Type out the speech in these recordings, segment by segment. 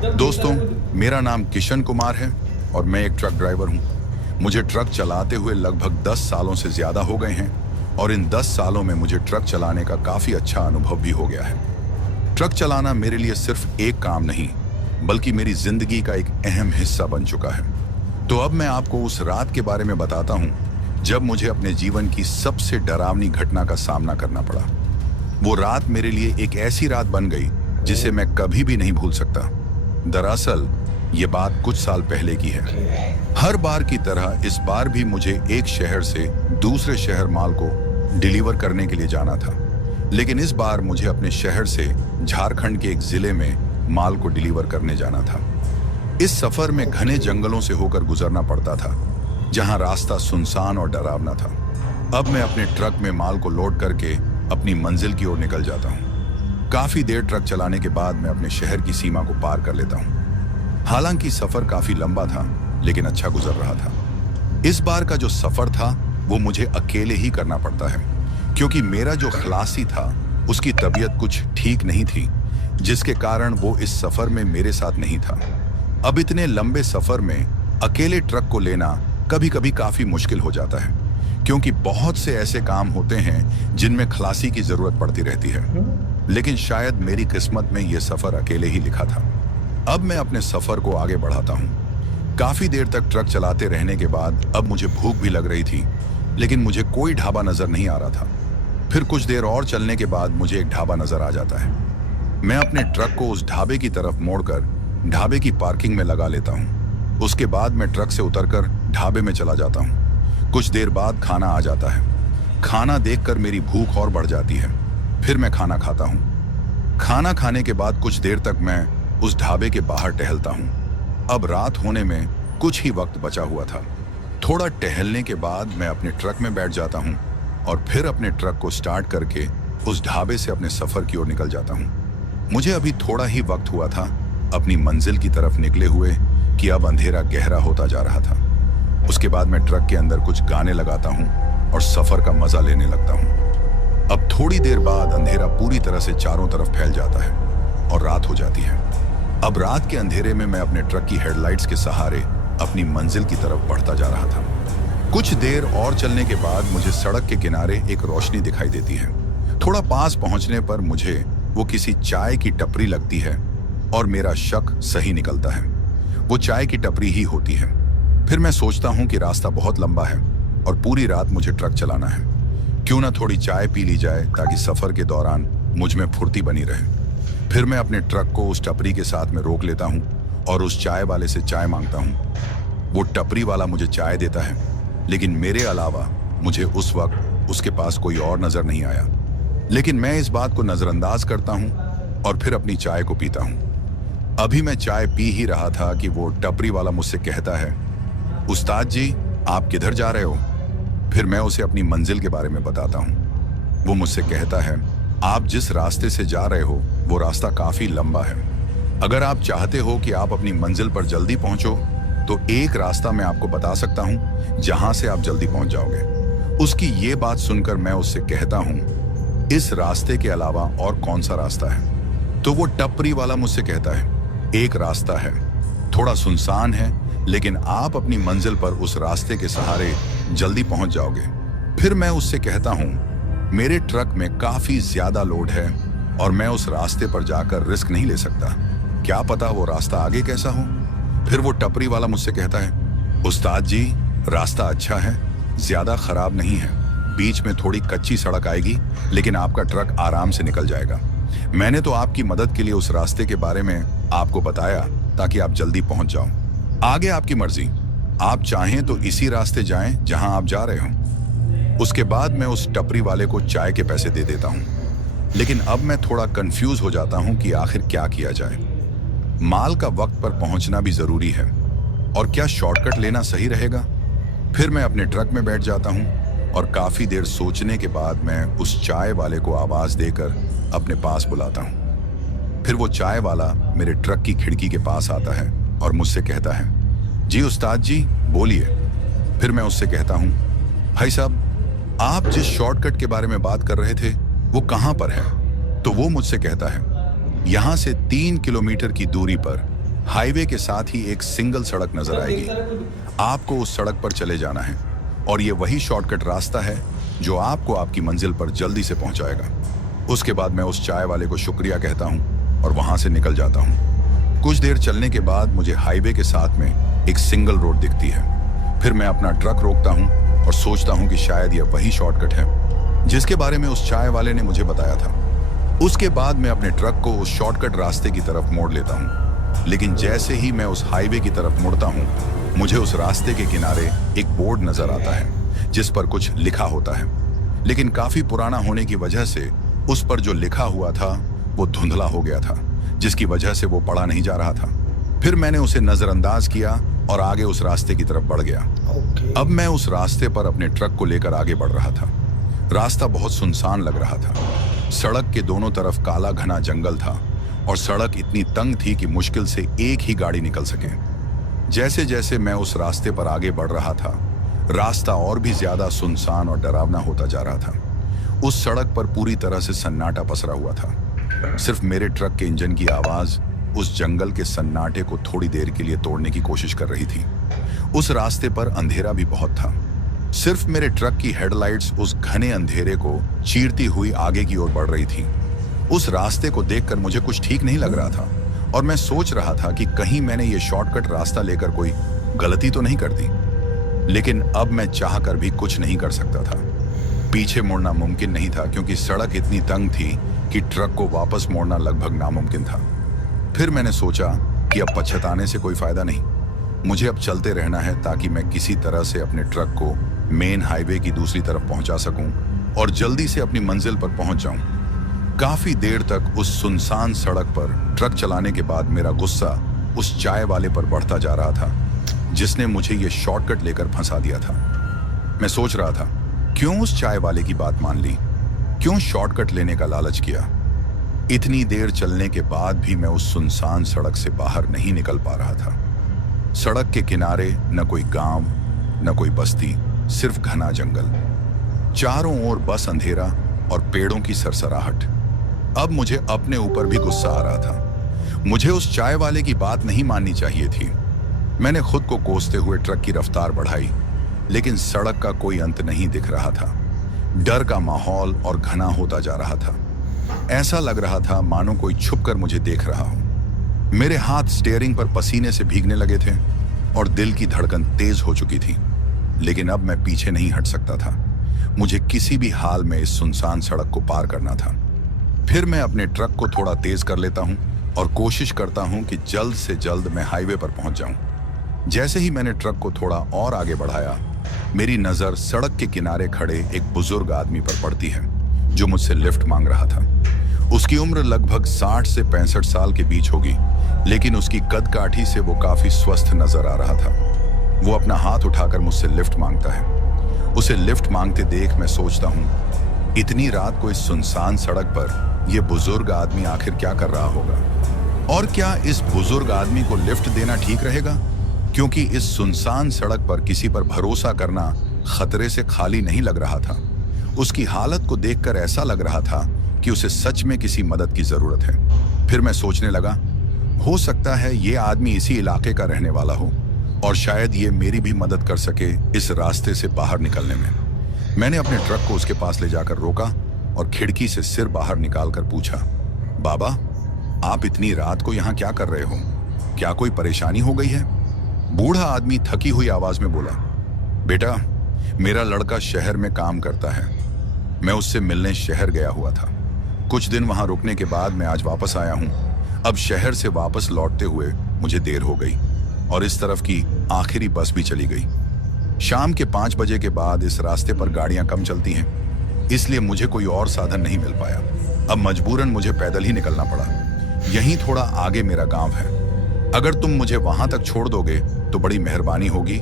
दोस्तों, मेरा नाम किशन कुमार है और मैं एक ट्रक ड्राइवर हूँ। मुझे ट्रक चलाते हुए लगभग 10 सालों से ज़्यादा हो गए हैं और इन 10 सालों में मुझे ट्रक चलाने का काफ़ी अच्छा अनुभव भी हो गया है। ट्रक चलाना मेरे लिए सिर्फ एक काम नहीं, बल्कि मेरी ज़िंदगी का एक अहम हिस्सा बन चुका है। तो अब मैं आपको उस रात के बारे में बताता हूँ जब मुझे अपने जीवन की सबसे डरावनी घटना का सामना करना पड़ा। वो रात मेरे लिए एक ऐसी रात बन गई जिसे मैं कभी भी नहीं भूल सकता। दरअसल ये बात कुछ साल पहले की है। हर बार की तरह इस बार भी मुझे एक शहर से दूसरे शहर माल को डिलीवर करने के लिए जाना था, लेकिन इस बार मुझे अपने शहर से झारखंड के एक जिले में माल को डिलीवर करने जाना था। इस सफर में घने जंगलों से होकर गुजरना पड़ता था, जहां रास्ता सुनसान और डरावना था। अब मैं अपने ट्रक में माल को लोड करके अपनी मंजिल की ओर निकल जाता हूँ। काफी देर ट्रक चलाने के बाद मैं अपने शहर की सीमा को पार कर लेता हूँ। हालांकि सफर काफी लंबा था, लेकिन अच्छा गुजर रहा था। इस बार का जो सफर था वो मुझे अकेले ही करना पड़ता है, क्योंकि मेरा जो खलासी था उसकी तबीयत कुछ ठीक नहीं थी, जिसके कारण वो इस सफर में मेरे साथ नहीं था। अब इतने लंबे सफर में अकेले ट्रक को लेना कभी कभी काफी मुश्किल हो जाता है, क्योंकि बहुत से ऐसे काम होते हैं जिनमें खलासी की जरूरत पड़ती रहती है। लेकिन शायद मेरी किस्मत में यह सफर अकेले ही लिखा था। अब मैं अपने सफर को आगे बढ़ाता हूँ। काफी देर तक ट्रक चलाते रहने के बाद अब मुझे भूख भी लग रही थी, लेकिन मुझे कोई ढाबा नजर नहीं आ रहा था। फिर कुछ देर और चलने के बाद मुझे एक ढाबा नजर आ जाता है। मैं अपने ट्रक को उस ढाबे की तरफ मोड़कर ढाबे की पार्किंग में लगा लेता हूँ। उसके बाद मैं ट्रक से उतरकर ढाबे में चला जाता हूँ। कुछ देर बाद खाना आ जाता है। खाना देखकर मेरी भूख और बढ़ जाती है। फिर मैं खाना खाता हूँ। खाना खाने के बाद कुछ देर तक मैं उस ढाबे के बाहर टहलता हूँ। अब रात होने में कुछ ही वक्त बचा हुआ था। थोड़ा टहलने के बाद मैं अपने ट्रक में बैठ जाता हूँ और फिर अपने ट्रक को स्टार्ट करके उस ढाबे से अपने सफर की ओर निकल जाता हूँ। मुझे अभी थोड़ा ही वक्त हुआ था अपनी मंजिल की तरफ निकले हुए कि अब अंधेरा गहरा होता जा रहा था। उसके बाद मैं ट्रक के अंदर कुछ गाने लगाता हूँ और सफर का मजा लेने लगता हूँ। अब थोड़ी देर बाद अंधेरा पूरी तरह से चारों तरफ फैल जाता है और रात हो जाती है। अब रात के अंधेरे में मैं अपने ट्रक की हेडलाइट्स के सहारे अपनी मंजिल की तरफ बढ़ता जा रहा था। कुछ देर और चलने के बाद मुझे सड़क के किनारे एक रोशनी दिखाई देती है। थोड़ा पास पहुंचने पर मुझे वो किसी चाय की टपरी लगती है और मेरा शक सही निकलता है। वो चाय की टपरी ही होती है। फिर मैं सोचता हूँ कि रास्ता बहुत लंबा है और पूरी रात मुझे ट्रक चलाना है। क्यों ना थोड़ी चाय पी ली जाए ताकि सफर के दौरान मुझ में फुर्ती बनी रहे। फिर मैं अपने ट्रक को उस टपरी के साथ में रोक लेता हूँ और उस चाय वाले से चाय मांगता हूँ। वो टपरी वाला मुझे चाय देता है, लेकिन मेरे अलावा मुझे उस वक्त उसके पास कोई और नजर नहीं आया। लेकिन मैं इस बात को नजरअंदाज करता हूँ और फिर अपनी चाय को पीता हूँ। अभी मैं चाय पी ही रहा था कि वो टपरी वाला मुझसे कहता है, उस्ताद जी, आप किधर जा रहे हो? फिर मैं उसे अपनी मंजिल के बारे में बताता हूँ। वो मुझसे कहता है, आप जिस रास्ते से जा रहे हो वो रास्ता काफी लंबा है। अगर आप चाहते हो कि आप अपनी मंजिल पर जल्दी पहुंचो तो एक रास्ता मैं आपको बता सकता हूँ जहां से आप जल्दी पहुंच जाओगे। उसकी ये बात सुनकर मैं उससे कहता हूँ, इस रास्ते के अलावा और कौन सा रास्ता है? तो वो टपरी वाला मुझसे कहता है, एक रास्ता है, थोड़ा सुनसान है, लेकिन आप अपनी मंजिल पर उस रास्ते के सहारे जल्दी पहुंच जाओगे। फिर मैं उससे कहता हूं, मेरे ट्रक में काफी ज्यादा लोड है और मैं उस रास्ते पर जाकर रिस्क नहीं ले सकता। क्या पता वो रास्ता आगे कैसा हो? फिर वो टपरी वाला मुझसे कहता है, उस्ताद जी, रास्ता अच्छा है, ज्यादा खराब नहीं है। बीच में थोड़ी कच्ची सड़क आएगी, लेकिन आपका ट्रक आराम से निकल जाएगा। मैंने तो आपकी मदद के लिए उस रास्ते के बारे में आपको बताया ताकि आप जल्दी पहुंच जाओ। आगे आपकी मर्जी, आप चाहें तो इसी रास्ते जाएं जहां आप जा रहे हो। उसके बाद मैं उस टपरी वाले को चाय के पैसे दे देता हूं, लेकिन अब मैं थोड़ा कंफ्यूज हो जाता हूं कि आखिर क्या किया जाए। माल का वक्त पर पहुंचना भी जरूरी है, और क्या शॉर्टकट लेना सही रहेगा? फिर मैं अपने ट्रक में बैठ जाता हूं और काफी देर सोचने के बाद मैं उस चाय वाले को आवाज देकर अपने पास बुलाता हूं। फिर वो चाय वाला मेरे ट्रक की खिड़की के पास आता है और मुझसे कहता है, जी उस्ताद जी, बोलिए। फिर मैं उससे कहता हूँ, भाई साहब, आप जिस शॉर्टकट के बारे में बात कर रहे थे वो कहाँ पर है? तो वो मुझसे कहता है, यहाँ से 3 किलोमीटर की दूरी पर हाईवे के साथ ही एक सिंगल सड़क नजर आएगी। आपको उस सड़क पर चले जाना है और ये वही शॉर्टकट रास्ता है जो आपको आपकी मंजिल पर जल्दी से पहुंचाएगा। उसके बाद मैं उस चाय वाले को शुक्रिया कहता हूं और वहां से निकल जाता हूं। कुछ देर चलने के बाद मुझे हाईवे के साथ में एक सिंगल रोड दिखती है। फिर मैं अपना ट्रक रोकता हूं और सोचता हूं कि शायद यह वही शॉर्टकट है जिसके बारे में उस चाय वाले ने मुझे बताया था। उसके बाद मैं अपने ट्रक को उस शॉर्टकट रास्ते की तरफ मोड़ लेता हूं। लेकिन जैसे ही मैं उस हाईवे की तरफ मुड़ता हूं, मुझे उस रास्ते के किनारे एक बोर्ड नजर आता है जिस पर कुछ लिखा होता है, लेकिन काफी पुराना होने की वजह से उस पर जो लिखा हुआ था वो धुंधला हो गया था, जिसकी वजह से वो पढ़ा नहीं जा रहा था। फिर मैंने उसे नजरअंदाज किया और आगे उस रास्ते की तरफ बढ़ गया। अब मैं उस रास्ते पर अपने ट्रक को लेकर आगे बढ़ रहा था। रास्ता बहुत सुनसान लग रहा था। सड़क के दोनों तरफ काला घना जंगल था और सड़क इतनी तंग थी कि मुश्किल से एक ही गाड़ी निकल सके। जैसे जैसे मैं उस रास्ते पर आगे बढ़ रहा था, रास्ता और भी ज्यादा सुनसान और डरावना होता जा रहा था। उस सड़क पर पूरी तरह से सन्नाटा पसरा हुआ था। सिर्फ मेरे ट्रक के इंजन की आवाज उस जंगल के सन्नाटे को थोड़ी देर के लिए तोड़ने की कोशिश कर रही थी। उस रास्ते पर अंधेरा भी बहुत था। सिर्फ मेरे ट्रक की हेडलाइट्स उस घने अंधेरे को चीरती हुई आगे की ओर बढ़ रही थी। उस रास्ते को देखकर मुझे कुछ ठीक नहीं लग रहा था और मैं सोच रहा था कि कहीं मैंने ये शॉर्टकट रास्ता लेकर कोई गलती तो नहीं कर दी। लेकिन अब मैं चाहकर भी कुछ नहीं कर सकता था। पीछे मुड़ना मुमकिन नहीं था क्योंकि सड़क इतनी तंग थी कि ट्रक को वापस मोड़ना लगभग नामुमकिन था। फिर मैंने सोचा कि अब पछताने से कोई फायदा नहीं, मुझे अब चलते रहना है ताकि मैं किसी तरह से अपने ट्रक को मेन हाईवे की दूसरी तरफ पहुंचा सकूं और जल्दी से अपनी मंजिल पर पहुंच जाऊं। काफी देर तक उस सुनसान सड़क पर ट्रक चलाने के बाद मेरा गुस्सा उस चाय वाले पर बढ़ता जा रहा था जिसने मुझे ये शॉर्टकट लेकर फंसा दिया था। मैं सोच रहा था, क्यों उस चाय वाले की बात मान ली, क्यों शॉर्टकट लेने का लालच किया। इतनी देर चलने के बाद भी मैं उस सुनसान सड़क से बाहर नहीं निकल पा रहा था। सड़क के किनारे न कोई गांव, न कोई बस्ती, सिर्फ घना जंगल। चारों ओर बस अंधेरा और पेड़ों की सरसराहट। अब मुझे अपने ऊपर भी गुस्सा आ रहा था। मुझे उस चाय वाले की बात नहीं माननी चाहिए थी। मैंने खुद को कोसते हुए ट्रक की रफ्तार बढ़ाई, लेकिन सड़क का कोई अंत नहीं दिख रहा था। डर का माहौल और घना होता जा रहा था। ऐसा लग रहा था मानो कोई छुपकर मुझे देख रहा हो। मेरे हाथ स्टीयरिंग पर पसीने से भीगने लगे थे और दिल की धड़कन तेज हो चुकी थी। लेकिन अब मैं पीछे नहीं हट सकता था। मुझे किसी भी हाल में इस सुनसान सड़क को पार करना था। फिर मैं अपने ट्रक को थोड़ा तेज कर लेता हूं और कोशिश करता हूं कि जल्द से जल्द मैं हाईवे पर पहुंच जाऊं। जैसे ही मैंने ट्रक को थोड़ा और आगे बढ़ाया, मेरी नजर सड़क के किनारे खड़े एक बुजुर्ग आदमी पर पड़ती है जो मुझसे लिफ्ट मांग रहा था। उसकी उम्र लगभग 60 से 65 साल के बीच होगी, लेकिन उसकी कद काठी से वो काफी स्वस्थ नजर आ रहा था। वो अपना हाथ उठाकर मुझसे लिफ्ट मांगता है। उसे लिफ्ट मांगते देख मैं सोचता हूँ, इतनी रात को इस सुनसान सड़क पर यह बुजुर्ग आदमी आखिर क्या कर रहा होगा, और क्या इस बुजुर्ग आदमी को लिफ्ट देना ठीक रहेगा? क्योंकि इस सुनसान सड़क पर किसी पर भरोसा करना खतरे से खाली नहीं लग रहा था। उसकी हालत को देखकर ऐसा लग रहा था कि उसे सच में किसी मदद की जरूरत है। फिर मैं सोचने लगा, हो सकता है ये आदमी इसी इलाके का रहने वाला हो और शायद ये मेरी भी मदद कर सके इस रास्ते से बाहर निकलने में। मैंने अपने ट्रक को उसके पास ले जाकर रोका और खिड़की से सिर बाहर निकालकर पूछा, बाबा, आप इतनी रात को यहाँ क्या कर रहे हो? क्या कोई परेशानी हो गई है? बूढ़ा आदमी थकी हुई आवाज में बोला, बेटा, मेरा लड़का शहर में काम करता है। मैं उससे मिलने शहर गया हुआ था। कुछ दिन वहां रुकने के बाद मैं आज वापस आया हूं। अब शहर से वापस लौटते हुए मुझे देर हो गई और इस तरफ की आखिरी बस भी चली गई। शाम के 5 बजे के बाद इस रास्ते पर गाड़ियां कम चलती हैं, इसलिए मुझे कोई और साधन नहीं मिल पाया। अब मजबूरन मुझे पैदल ही निकलना पड़ा। यहीं थोड़ा आगे मेरा गांव है। अगर तुम मुझे वहां तक छोड़ दोगे तो बड़ी मेहरबानी होगी।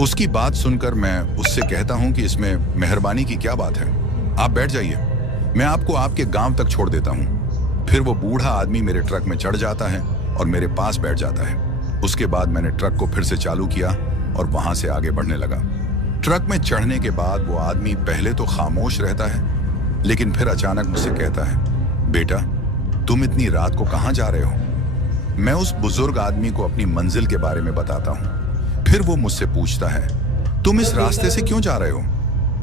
उसकी बात सुनकर मैं उससे कहता हूं कि इसमें मेहरबानी की क्या बात है, आप बैठ जाइए, मैं आपको आपके गांव तक छोड़ देता हूं। फिर वो बूढ़ा आदमी मेरे ट्रक में चढ़ जाता है और मेरे पास बैठ जाता है। उसके बाद मैंने ट्रक को फिर से चालू किया और वहां से आगे बढ़ने लगा। ट्रक में चढ़ने के बाद वो आदमी पहले तो खामोश रहता है, लेकिन फिर अचानक मुझसे कहता है, बेटा, तुम इतनी रात को कहां जा रहे हो? मैं उस बुजुर्ग आदमी को अपनी मंजिल के बारे में बताता हूँ। फिर वो मुझसे पूछता है, तुम इस रास्ते से क्यों जा रहे हो?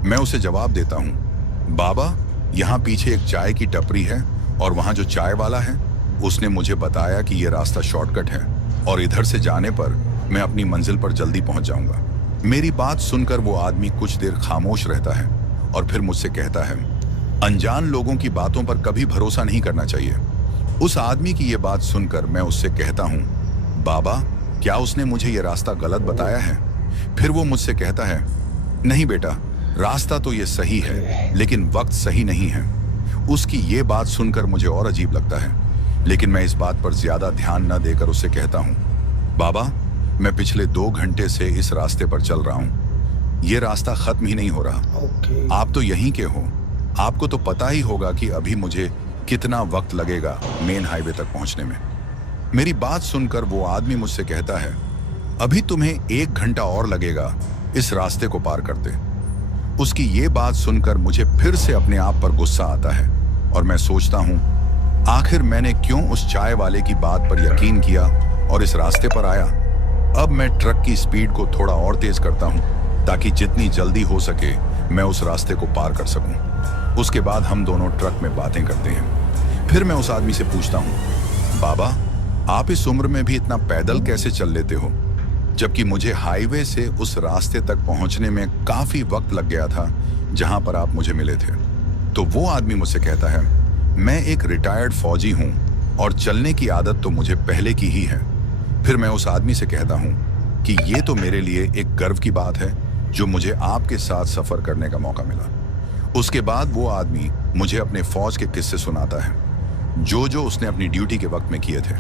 मैं उसे जवाब देता हूँ, बाबा, यहाँ पीछे एक चाय की टपरी है और वहाँ जो चाय वाला है उसने मुझे बताया कि ये रास्ता शॉर्टकट है और इधर से जाने पर मैं अपनी मंजिल पर जल्दी पहुँच जाऊँगा। मेरी बात सुनकर वो आदमी कुछ देर खामोश रहता है और फिर मुझसे कहता है, अनजान लोगों की बातों पर कभी भरोसा नहीं करना चाहिए। उस आदमी की ये बात सुनकर मैं उससे कहता हूँ, बाबा, क्या उसने मुझे ये रास्ता गलत बताया है? फिर वो मुझसे कहता है, नहीं बेटा, रास्ता तो ये सही है लेकिन वक्त सही नहीं है। उसकी ये बात सुनकर मुझे और अजीब लगता है, लेकिन मैं इस बात पर ज्यादा ध्यान न देकर उससे कहता हूँ, बाबा, मैं पिछले 2 घंटे से इस रास्ते पर चल रहा हूँ। ये रास्ता खत्म ही नहीं हो रहा। आप तो यहीं के हो, आपको तो पता ही होगा कि अभी मुझे कितना वक्त लगेगा मेन हाईवे तक पहुंचने में। मेरी बात सुनकर वो आदमी मुझसे कहता है, अभी तुम्हें 1 घंटा और लगेगा इस रास्ते को पार करते। उसकी ये बात सुनकर मुझे फिर से अपने आप पर गुस्सा आता है और मैं सोचता हूँ, आखिर मैंने क्यों उस चाय वाले की बात पर यकीन किया और इस रास्ते पर आया। अब मैं ट्रक की स्पीड को थोड़ा और तेज करता हूँ ताकि जितनी जल्दी हो सके मैं उस रास्ते को पार कर सकूं। उसके बाद हम दोनों ट्रक में बातें करते हैं। फिर मैं उस आदमी से पूछता हूँ, बाबा, आप इस उम्र में भी इतना पैदल कैसे चल लेते हो, जबकि मुझे हाईवे से उस रास्ते तक पहुंचने में काफी वक्त लग गया था जहां पर आप मुझे मिले थे। तो वो आदमी मुझसे कहता है, मैं एक रिटायर्ड फौजी हूं और चलने की आदत तो मुझे पहले की ही है। फिर मैं उस आदमी से कहता हूं कि ये तो मेरे लिए एक गर्व की बात है जो मुझे आपके साथ सफर करने का मौका मिला। उसके बाद वो आदमी मुझे अपने फौज के किस्से सुनाता है जो उसने अपनी ड्यूटी के वक्त में किए थे।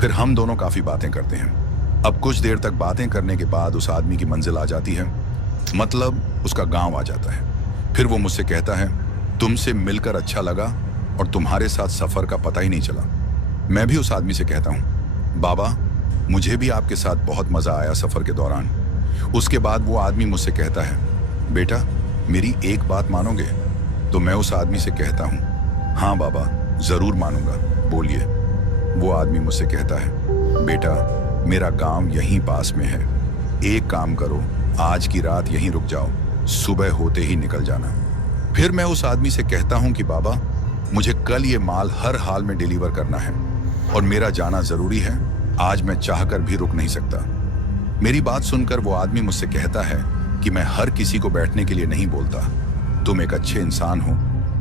फिर हम दोनों काफी बातें करते हैं। अब कुछ देर तक बातें करने के बाद उस आदमी की मंजिल आ जाती है, मतलब उसका गांव आ जाता है। फिर वो मुझसे कहता है, तुमसे मिलकर अच्छा लगा और तुम्हारे साथ सफर का पता ही नहीं चला। मैं भी उस आदमी से कहता हूँ, बाबा, मुझे भी आपके साथ बहुत मजा आया सफर के दौरान। उसके बाद वो आदमी मुझसे कहता है, बेटा, मेरी एक बात मानोगे? तो मैं उस आदमी से कहता हूँ, हाँ बाबा, जरूर मानूंगा, बोलिए। वो आदमी मुझसे कहता है, बेटा, मेरा गांव यहीं पास में है। एक काम करो, आज की रात यहीं रुक जाओ, सुबह होते ही निकल जाना। फिर मैं उस आदमी से कहता हूं कि बाबा, मुझे कल ये माल हर हाल में डिलीवर करना है और मेरा जाना जरूरी है। आज मैं चाहकर भी रुक नहीं सकता। मेरी बात सुनकर वो आदमी मुझसे कहता है कि मैं हर किसी को बैठने के लिए नहीं बोलता। तुम एक अच्छे इंसान हो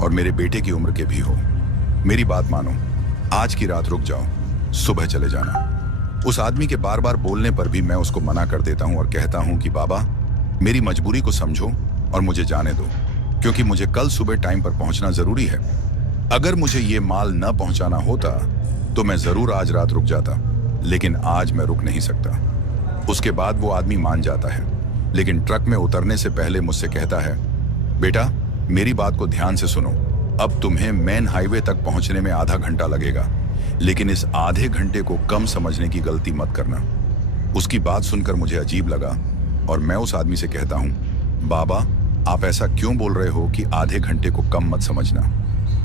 और मेरे बेटे की उम्र के भी हो। मेरी बात मानो, आज की रात रुक जाओ, सुबह चले जाना। उस आदमी के बार बार बोलने पर भी मैं उसको मना कर देता हूं और कहता हूं कि बाबा, मेरी मजबूरी को समझो और मुझे जाने दो, क्योंकि मुझे कल सुबह टाइम पर पहुंचना जरूरी है। अगर मुझे ये माल न पहुंचाना होता तो मैं जरूर आज रात रुक जाता, लेकिन आज मैं रुक नहीं सकता। उसके बाद वो आदमी मान जाता है, लेकिन ट्रक में उतरने से पहले मुझसे कहता है, बेटा, मेरी बात को ध्यान से सुनो। अब तुम्हें मेन हाईवे तक पहुंचने में आधा घंटा लगेगा, लेकिन इस आधे घंटे को कम समझने की गलती मत करना। उसकी बात सुनकर मुझे अजीब लगा और मैं उस आदमी से कहता हूँ, बाबा, आप ऐसा क्यों बोल रहे हो कि आधे घंटे को कम मत समझना?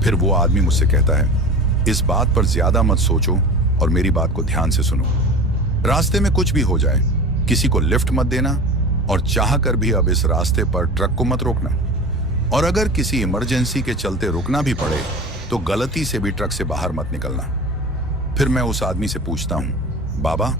फिर वो आदमी मुझसे कहता है, इस बात पर ज्यादा मत सोचो और मेरी बात को ध्यान से सुनो। रास्ते में कुछ भी हो जाए, किसी को लिफ्ट मत देना और चाह कर भी अब इस रास्ते पर ट्रक को मत रोकना। और अगर किसी इमरजेंसी के चलते रुकना भी पड़े तो गलती से भी ट्रक से बाहर मत निकलना। फिर मैं उस आदमी से पूछता हूँ, बाबा,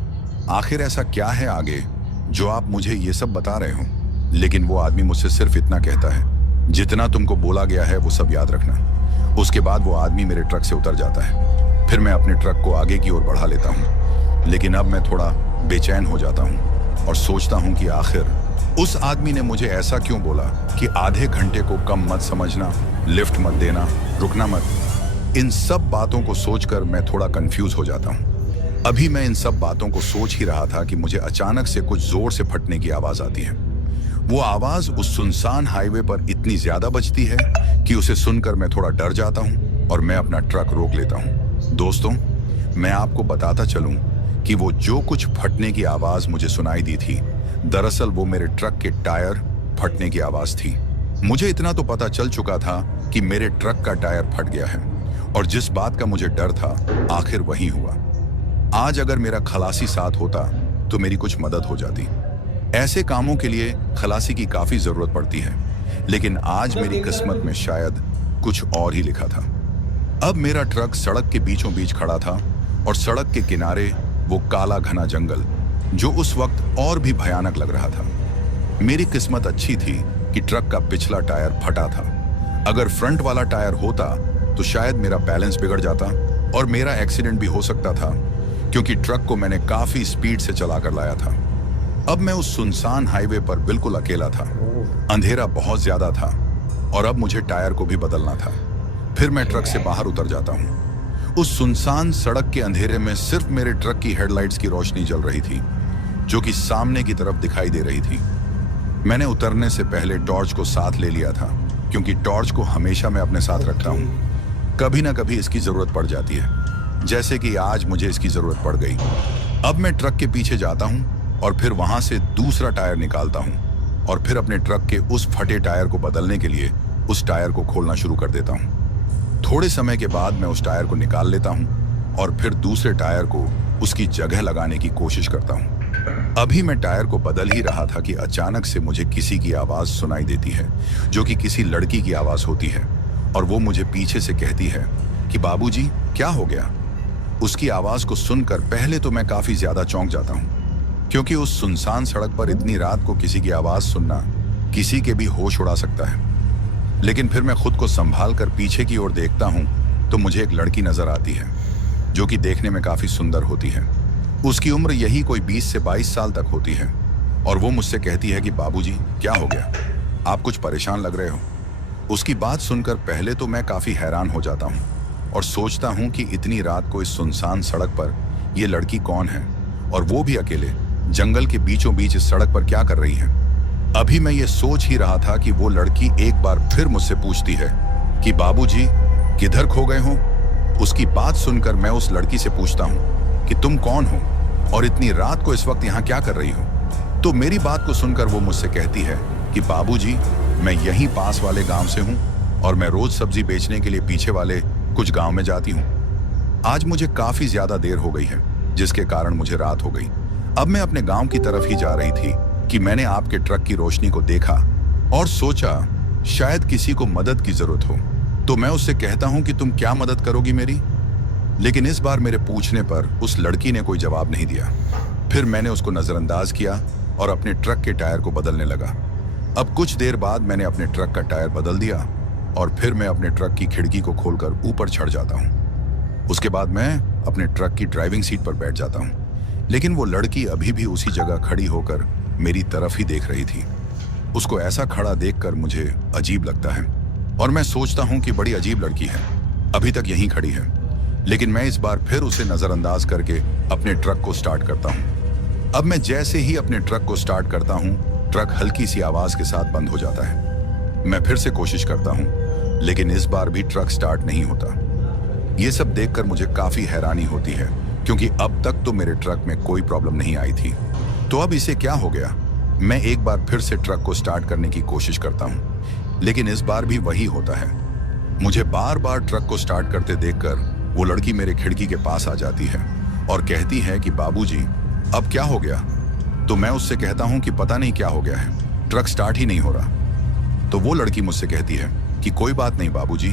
आखिर ऐसा क्या है आगे जो आप मुझे ये सब बता रहे हो? लेकिन वो आदमी मुझसे सिर्फ इतना कहता है, जितना तुमको बोला गया है वो सब याद रखना। उसके बाद वो आदमी मेरे ट्रक से उतर जाता है। फिर मैं अपने ट्रक को आगे की ओर बढ़ा लेता हूँ, लेकिन अब मैं थोड़ा बेचैन हो जाता हूँ और सोचता हूँ कि आखिर उस आदमी ने मुझे ऐसा क्यों बोला कि आधे घंटे को कम मत समझना, लिफ्ट मत देना, रुकना मत। इन सब बातों को सोचकर मैं थोड़ा कंफ्यूज हो जाता हूँ। अभी मैं इन सब बातों को सोच ही रहा था कि मुझे अचानक से कुछ जोर से फटने की आवाज आती है। वो आवाज उस सुनसान हाईवे पर इतनी ज्यादा बजती है कि उसे सुनकर मैं थोड़ा डर जाता हूँ और मैं अपना ट्रक रोक लेता हूँ। दोस्तों, मैं आपको बताता चलूं कि वो जो कुछ फटने की आवाज मुझे सुनाई दी थी, दरअसल वो मेरे ट्रक के टायर फटने की आवाज थी। मुझे इतना तो पता चल चुका था कि मेरे ट्रक का टायर फट गया है और जिस बात का मुझे डर था, आखिर वही हुआ। आज अगर मेरा खलासी साथ होता तो मेरी कुछ मदद हो जाती। ऐसे कामों के लिए खलासी की काफी जरूरत पड़ती है, लेकिन आज मेरी किस्मत में शायद कुछ और ही लिखा था। अब मेरा ट्रक सड़क के बीचों बीच खड़ा था और सड़क के किनारे वो काला घना जंगल, जो उस वक्त और भी भयानक लग रहा था। मेरी किस्मत अच्छी थी कि ट्रक का पिछला टायर फटा था। अगर फ्रंट वाला टायर होता तो शायद मेरा बैलेंस बिगड़ जाता और मेरा एक्सीडेंट भी हो सकता था, क्योंकि ट्रक को मैंने काफी स्पीड से चलाकर लाया था। अब मैं उस सुनसान हाईवे पर बिल्कुल अकेला था। अंधेरा बहुत ज्यादा था और अब मुझे टायर को भी बदलना था। फिर मैं ट्रक से बाहर उतर जाता हूँ। उस सुनसान सड़क के अंधेरे में सिर्फ मेरे ट्रक की हेडलाइट्स की रोशनी जल रही थी, जो कि सामने की तरफ दिखाई दे रही थी। मैंने उतरने से पहले टॉर्च को साथ ले लिया था, क्योंकि टॉर्च को हमेशा मैं अपने साथ रखता हूँ। कभी ना कभी इसकी जरूरत पड़ जाती है, जैसे कि आज मुझे इसकी जरूरत पड़ गई। अब मैं ट्रक के पीछे जाता हूँ और फिर वहां से दूसरा टायर निकालता हूँ और फिर अपने ट्रक के उस फटे टायर को बदलने के लिए उस टायर को खोलना शुरू कर देता हूँ। थोड़े समय के बाद मैं उस टायर को निकाल लेता हूँ और फिर दूसरे टायर को उसकी जगह लगाने की कोशिश करता हूँ। अभी मैं टायर को बदल ही रहा था कि अचानक से मुझे किसी की आवाज सुनाई देती है, जो कि किसी लड़की की आवाज होती है, और वो मुझे पीछे से कहती है कि बाबूजी, क्या हो गया। उसकी आवाज को सुनकर पहले तो मैं काफी ज्यादा चौंक जाता हूँ, क्योंकि उस सुनसान सड़क पर इतनी रात को किसी की आवाज सुनना किसी के भी होश उड़ा सकता है। लेकिन फिर मैं खुद को संभाल कर पीछे की ओर देखता हूँ तो मुझे एक लड़की नजर आती है, जो कि देखने में काफी सुंदर होती है। उसकी उम्र यही कोई 20 से 22 साल तक होती है और वो मुझसे कहती है कि बाबूजी, क्या हो गया, आप कुछ परेशान लग रहे हो। उसकी बात सुनकर पहले तो मैं काफी हैरान हो जाता हूँ और सोचता हूँ कि इतनी रात को इस सुनसान सड़क पर ये लड़की कौन है, और वो भी अकेले जंगल के बीचों बीच इस सड़क पर क्या कर रही है। अभी मैं ये सोच ही रहा था कि वो लड़की एक बार फिर मुझसे पूछती है कि बाबूजी, किधर खो गए हो। उसकी बात सुनकर मैं उस लड़की से पूछता हूँ कि तुम कौन हो और इतनी रात को इस वक्त यहाँ क्या कर रही हो। तो मेरी बात को सुनकर वो मुझसे कहती है कि बाबूजी, मैं यहीं पास वाले गांव से हूँ और मैं रोज सब्जी बेचने के लिए पीछे वाले कुछ गांव में जाती हूँ। आज मुझे काफी ज्यादा देर हो गई है, जिसके कारण मुझे रात हो गई। अब मैं अपने गांव की तरफ ही जा रही थी कि मैंने आपके ट्रक की रोशनी को देखा और सोचा शायद किसी को मदद की जरूरत हो। तो मैं उससे कहता हूँ कि तुम क्या मदद करोगी मेरी। लेकिन इस बार मेरे पूछने पर उस लड़की ने कोई जवाब नहीं दिया। फिर मैंने उसको नजरअंदाज किया और अपने ट्रक के टायर को बदलने लगा। अब कुछ देर बाद मैंने अपने ट्रक का टायर बदल दिया और फिर मैं अपने ट्रक की खिड़की को खोलकर ऊपर चढ़ जाता हूँ। उसके बाद मैं अपने ट्रक की ड्राइविंग सीट पर बैठ जाता हूँ। लेकिन वो लड़की अभी भी उसी जगह खड़ी होकर मेरी तरफ ही देख रही थी। उसको ऐसा खड़ा देखकर मुझे अजीब लगता है और मैं सोचता हूँ कि बड़ी अजीब लड़की है, अभी तक यहीं खड़ी है। लेकिन मैं इस बार फिर उसे नजरअंदाज करके अपने ट्रक को स्टार्ट करता हूँ। अब मैं जैसे ही अपने ट्रक को स्टार्ट करता हूँ, ट्रक हल्की सी आवाज के साथ बंद हो जाता है। मैं फिर से कोशिश करता हूँ, लेकिन इस बार भी ट्रक स्टार्ट नहीं होता। ये सब देखकर मुझे काफी हैरानी होती है, क्योंकि अब तक तो मेरे ट्रक में कोई प्रॉब्लम नहीं आई थी। तो अब इसे क्या हो गया। मैं एक बार फिर से ट्रक को स्टार्ट करने की कोशिश करता हूँ, लेकिन इस बार भी वही होता है। मुझे बार बार ट्रक को स्टार्ट करते देखकर वो लड़की मेरे खिड़की के पास आ जाती है और कहती है कि बाबूजी, अब क्या हो गया। तो मैं उससे कहता हूँ कि पता नहीं क्या हो गया है, ट्रक स्टार्ट ही नहीं हो रहा। तो वो लड़की मुझसे कहती है कि कोई बात नहीं बाबूजी,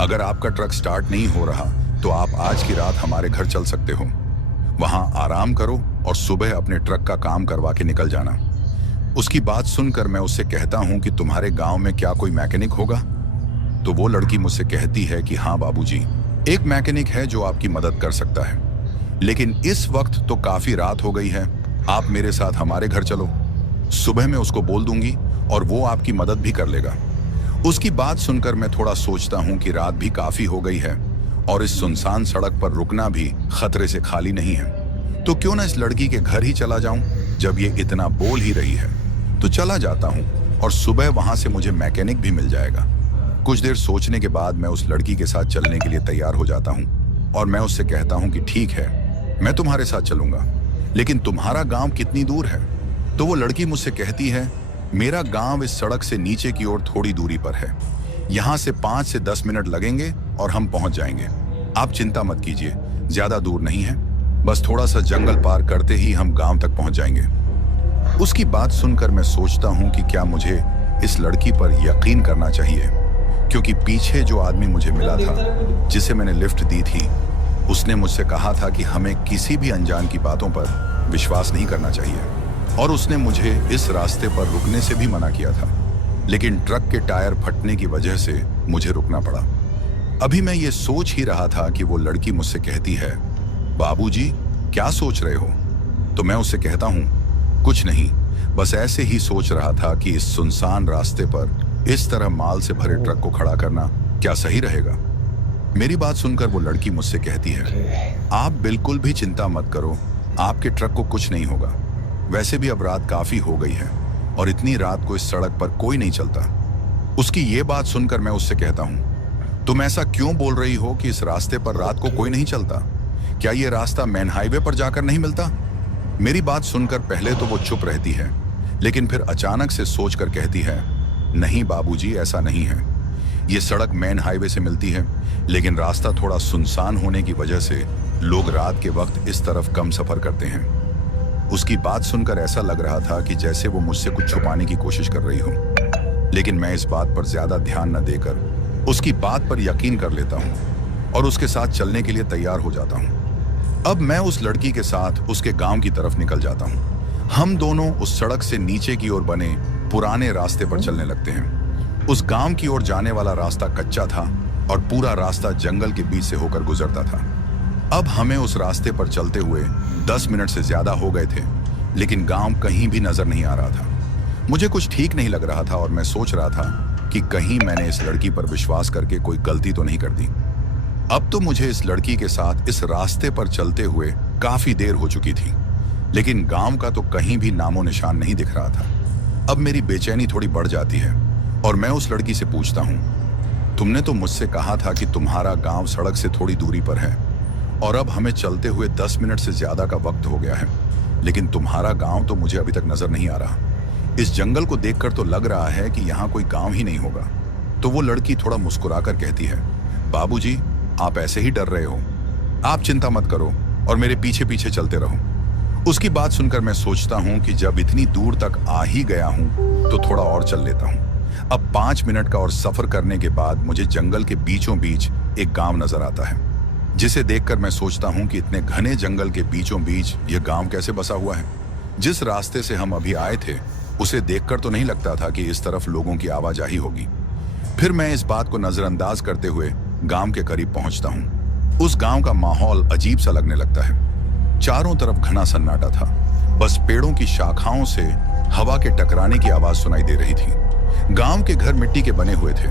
अगर आपका ट्रक स्टार्ट नहीं हो रहा तो आप आज की रात हमारे घर चल सकते हो। वहां आराम करो और सुबह अपने ट्रक का काम करवा के निकल जाना। उसकी बात सुनकर मैं उससे कहता हूँ कि तुम्हारे गाँव में क्या कोई मैकेनिक होगा। तो वो लड़की मुझसे कहती है कि हाँ बाबूजी, एक मैकेनिक है जो आपकी मदद कर सकता है, लेकिन इस वक्त तो काफी रात हो गई है, आप मेरे साथ हमारे घर चलो। सुबह मैं उसको बोल दूंगी और वो आपकी मदद भी कर लेगा। उसकी बात सुनकर मैं थोड़ा सोचता हूँ कि रात भी काफी हो गई है और इस सुनसान सड़क पर रुकना भी खतरे से खाली नहीं है। तो क्यों ना इस लड़की के घर ही चला जाऊं। जब ये इतना बोल ही रही है तो चला जाता हूँ और सुबह वहां से मुझे मैकेनिक भी मिल जाएगा। कुछ देर सोचने के बाद मैं उस लड़की के साथ चलने के लिए तैयार हो जाता हूँ और मैं उससे कहता हूँ कि ठीक है, मैं तुम्हारे साथ चलूंगा, लेकिन तुम्हारा गांव कितनी दूर है। तो वो लड़की मुझसे कहती है, मेरा गांव इस सड़क से नीचे की ओर थोड़ी दूरी पर है, यहाँ से 5 से 10 मिनट लगेंगे और हम पहुंच जाएंगे। आप चिंता मत कीजिए, ज्यादा दूर नहीं है। बस थोड़ा सा जंगल पार करते ही हम गांव तक पहुंच जाएंगे। उसकी बात सुनकर मैं सोचता हूं कि क्या मुझे इस लड़की पर यकीन करना चाहिए, क्योंकि पीछे जो आदमी मुझे मिला था, जिसे मैंने लिफ्ट दी थी, उसने मुझसे कहा था कि हमें किसी भी अनजान की बातों पर विश्वास नहीं करना चाहिए, और उसने मुझे इस रास्ते पर रुकने से भी मना किया था। लेकिन ट्रक के टायर फटने की वजह से मुझे रुकना पड़ा। अभी मैं ये सोच ही रहा था कि वो लड़की मुझसे कहती है, बाबूजी क्या सोच रहे हो? तो मैं उससे कहता हूँ, कुछ नहीं, बस ऐसे ही सोच रहा था कि इस सुनसान रास्ते पर इस तरह माल से भरे ट्रक को खड़ा करना क्या सही रहेगा। मेरी बात सुनकर वो लड़की मुझसे कहती है, आप बिल्कुल भी चिंता मत करो, आपके ट्रक को कुछ नहीं होगा। वैसे भी अब रात काफी हो गई है और इतनी रात को इस सड़क पर कोई नहीं चलता। उसकी ये बात सुनकर मैं उससे कहता हूँ, तुम ऐसा क्यों बोल रही हो कि इस रास्ते पर रात को कोई नहीं चलता? क्या ये रास्ता मेन हाईवे पर जाकर नहीं मिलता? मेरी बात सुनकर पहले तो वो चुप रहती है, लेकिन फिर अचानक से सोचकर कहती है, नहीं बाबूजी, ऐसा नहीं है। ये सड़क मेन हाईवे से मिलती है, लेकिन रास्ता थोड़ा सुनसान होने की वजह से लोग रात के वक्त इस तरफ कम सफर करते हैं। उसकी बात सुनकर ऐसा लग रहा था कि जैसे वो मुझसे कुछ छुपाने की कोशिश कर रही हो, लेकिन मैं इस बात पर ज्यादा ध्यान न देकर उसकी बात पर यकीन कर लेता हूँ और उसके साथ चलने के लिए तैयार हो जाता हूँ। अब मैं उस लड़की के साथ उसके गांव की तरफ निकल जाता हूँ। हम दोनों उस सड़क से नीचे की ओर बने पुराने रास्ते पर चलने लगते हैं। उस गांव की ओर जाने वाला रास्ता कच्चा था और पूरा रास्ता जंगल के बीच से होकर गुजरता था। अब हमें उस रास्ते पर चलते हुए 10 मिनट से ज्यादा हो गए थे, लेकिन गांव कहीं भी नजर नहीं आ रहा था। मुझे कुछ ठीक नहीं लग रहा था और मैं सोच रहा था कि कहीं मैंने इस लड़की पर विश्वास करके कोई गलती तो नहीं कर दी। अब तो मुझे इस लड़की के साथ इस रास्ते पर चलते हुए काफी देर हो चुकी थी, लेकिन गांव का तो कहीं भी नामो निशान नहीं दिख रहा था। अब मेरी बेचैनी थोड़ी बढ़ जाती है और मैं उस लड़की से पूछता हूँ, तुमने तो मुझसे कहा था कि तुम्हारा गांव सड़क से थोड़ी दूरी पर है और अब हमें चलते हुए 10 मिनट से ज्यादा का वक्त हो गया है, लेकिन तुम्हारा गांव तो मुझे अभी तक नजर नहीं आ रहा। इस जंगल को देखकर तो लग रहा है कि यहाँ कोई गांव ही नहीं होगा। तो वो लड़की थोड़ा मुस्कुराकर कहती है, बाबूजी आप ऐसे ही डर रहे हो, आप चिंता मत करो और मेरे पीछे पीछे चलते रहो। उसकी बात सुनकर मैं सोचता हूँ कि जब इतनी दूर तक आ ही गया हूँ तो थोड़ा और चल लेता हूँ। अब 5 मिनट का और सफर करने के बाद मुझे जंगल के बीचों बीच एक गांव नजर आता है, जिसे देखकर मैं सोचता हूँ कि इतने घने जंगल के बीचों बीच यह गांव कैसे बसा हुआ है। जिस रास्ते से हम अभी आए थे उसे देखकर तो नहीं लगता था कि इस तरफ लोगों की आवाजाही होगी। फिर मैं इस बात को नजरअंदाज करते हुए गांव के करीब पहुंचता हूं। उस गांव का माहौल अजीब सा लगने लगता है। चारों तरफ घना सन्नाटा था, बस पेड़ों की शाखाओं से हवा के टकराने की आवाज सुनाई दे रही थी। गांव के घर मिट्टी के बने हुए थे,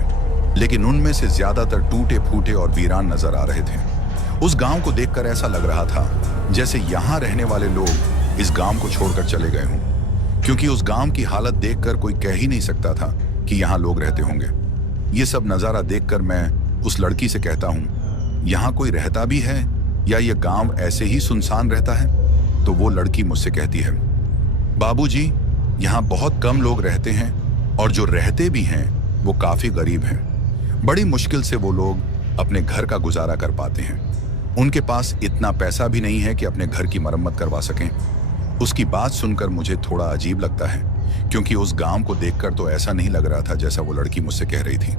लेकिन उनमें से ज्यादातर टूटे फूटे और वीरान नजर आ रहे थे। उस गांव को देखकर ऐसा लग रहा था जैसे यहाँ रहने वाले लोग इस गांव को छोड़कर चले गए हों, क्योंकि उस गांव की हालत देखकर कोई कह ही नहीं सकता था कि यहाँ लोग रहते होंगे। ये सब नजारा देखकर मैं उस लड़की से कहता हूँ, यहाँ कोई रहता भी है या ये गांव ऐसे ही सुनसान रहता है? तो वो लड़की मुझसे कहती है, बाबूजी यहाँ बहुत कम लोग रहते हैं और जो रहते भी हैं वो काफी गरीब हैं। बड़ी मुश्किल से वो लोग अपने घर का गुजारा कर पाते हैं। उनके पास इतना पैसा भी नहीं है कि अपने घर की मरम्मत करवा सकें। उसकी बात सुनकर मुझे थोड़ा अजीब लगता है, क्योंकि उस गांव को देखकर तो ऐसा नहीं लग रहा था जैसा वो लड़की मुझसे कह रही थी।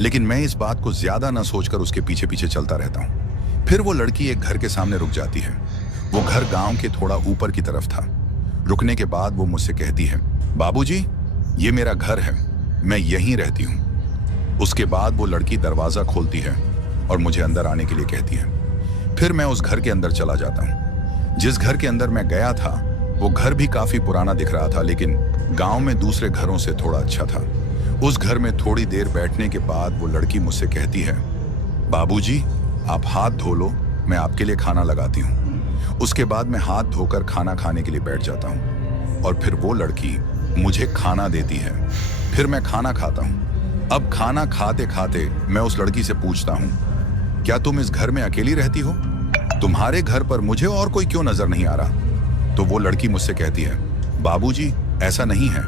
लेकिन मैं इस बात को ज्यादा न सोचकर उसके पीछे पीछे चलता रहता हूँ। फिर वो लड़की एक घर के सामने रुक जाती है। वो घर गांव के थोड़ा ऊपर की तरफ था। रुकने के बाद वो मुझसे कहती है, बाबूजी ये मेरा घर है, मैं यहीं रहती हूँ। उसके बाद वो लड़की दरवाजा खोलती है और मुझे अंदर आने के लिए कहती है। फिर मैं उस घर के अंदर चला जाता हूँ। जिस घर के अंदर मैं गया था वो घर भी काफी पुराना दिख रहा था, लेकिन गांव में दूसरे घरों से थोड़ा अच्छा था। उस घर में थोड़ी देर बैठने के बाद वो लड़की मुझसे कहती है, बाबूजी आप हाथ धो लो, मैं आपके लिए खाना लगाती हूँ। उसके बाद मैं हाथ धोकर खाना खाने के लिए बैठ जाता हूँ और फिर वो लड़की मुझे खाना देती है। फिर मैं खाना खाता हूँ। अब खाना खाते खाते मैं उस लड़की से पूछता हूँ, क्या तुम इस घर में अकेली रहती हो? तुम्हारे घर पर मुझे और कोई क्यों नजर नहीं आ रहा? तो वो लड़की मुझसे कहती है, बाबूजी ऐसा नहीं है,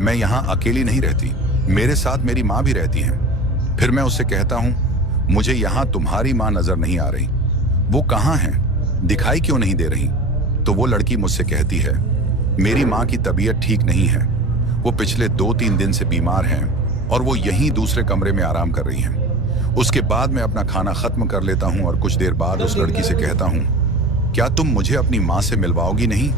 मैं यहाँ अकेली नहीं रहती, मेरे साथ मेरी माँ भी रहती है। फिर मैं उससे कहता हूँ, मुझे यहाँ तुम्हारी माँ नजर नहीं आ रही, वो कहाँ है? दिखाई क्यों नहीं दे रही? तो वो लड़की मुझसे कहती है, मेरी माँ की तबीयत ठीक नहीं है, वो पिछले 2-3 दिन से बीमार हैं और वो यहीं दूसरे कमरे में आराम कर रही हैं। उसके बाद मैं अपना खाना खत्म कर लेता हूँ और कुछ देर बाद उस लड़की से कहता हूँ, क्या तुम मुझे अपनी माँ से मिलवाओगी नहीं?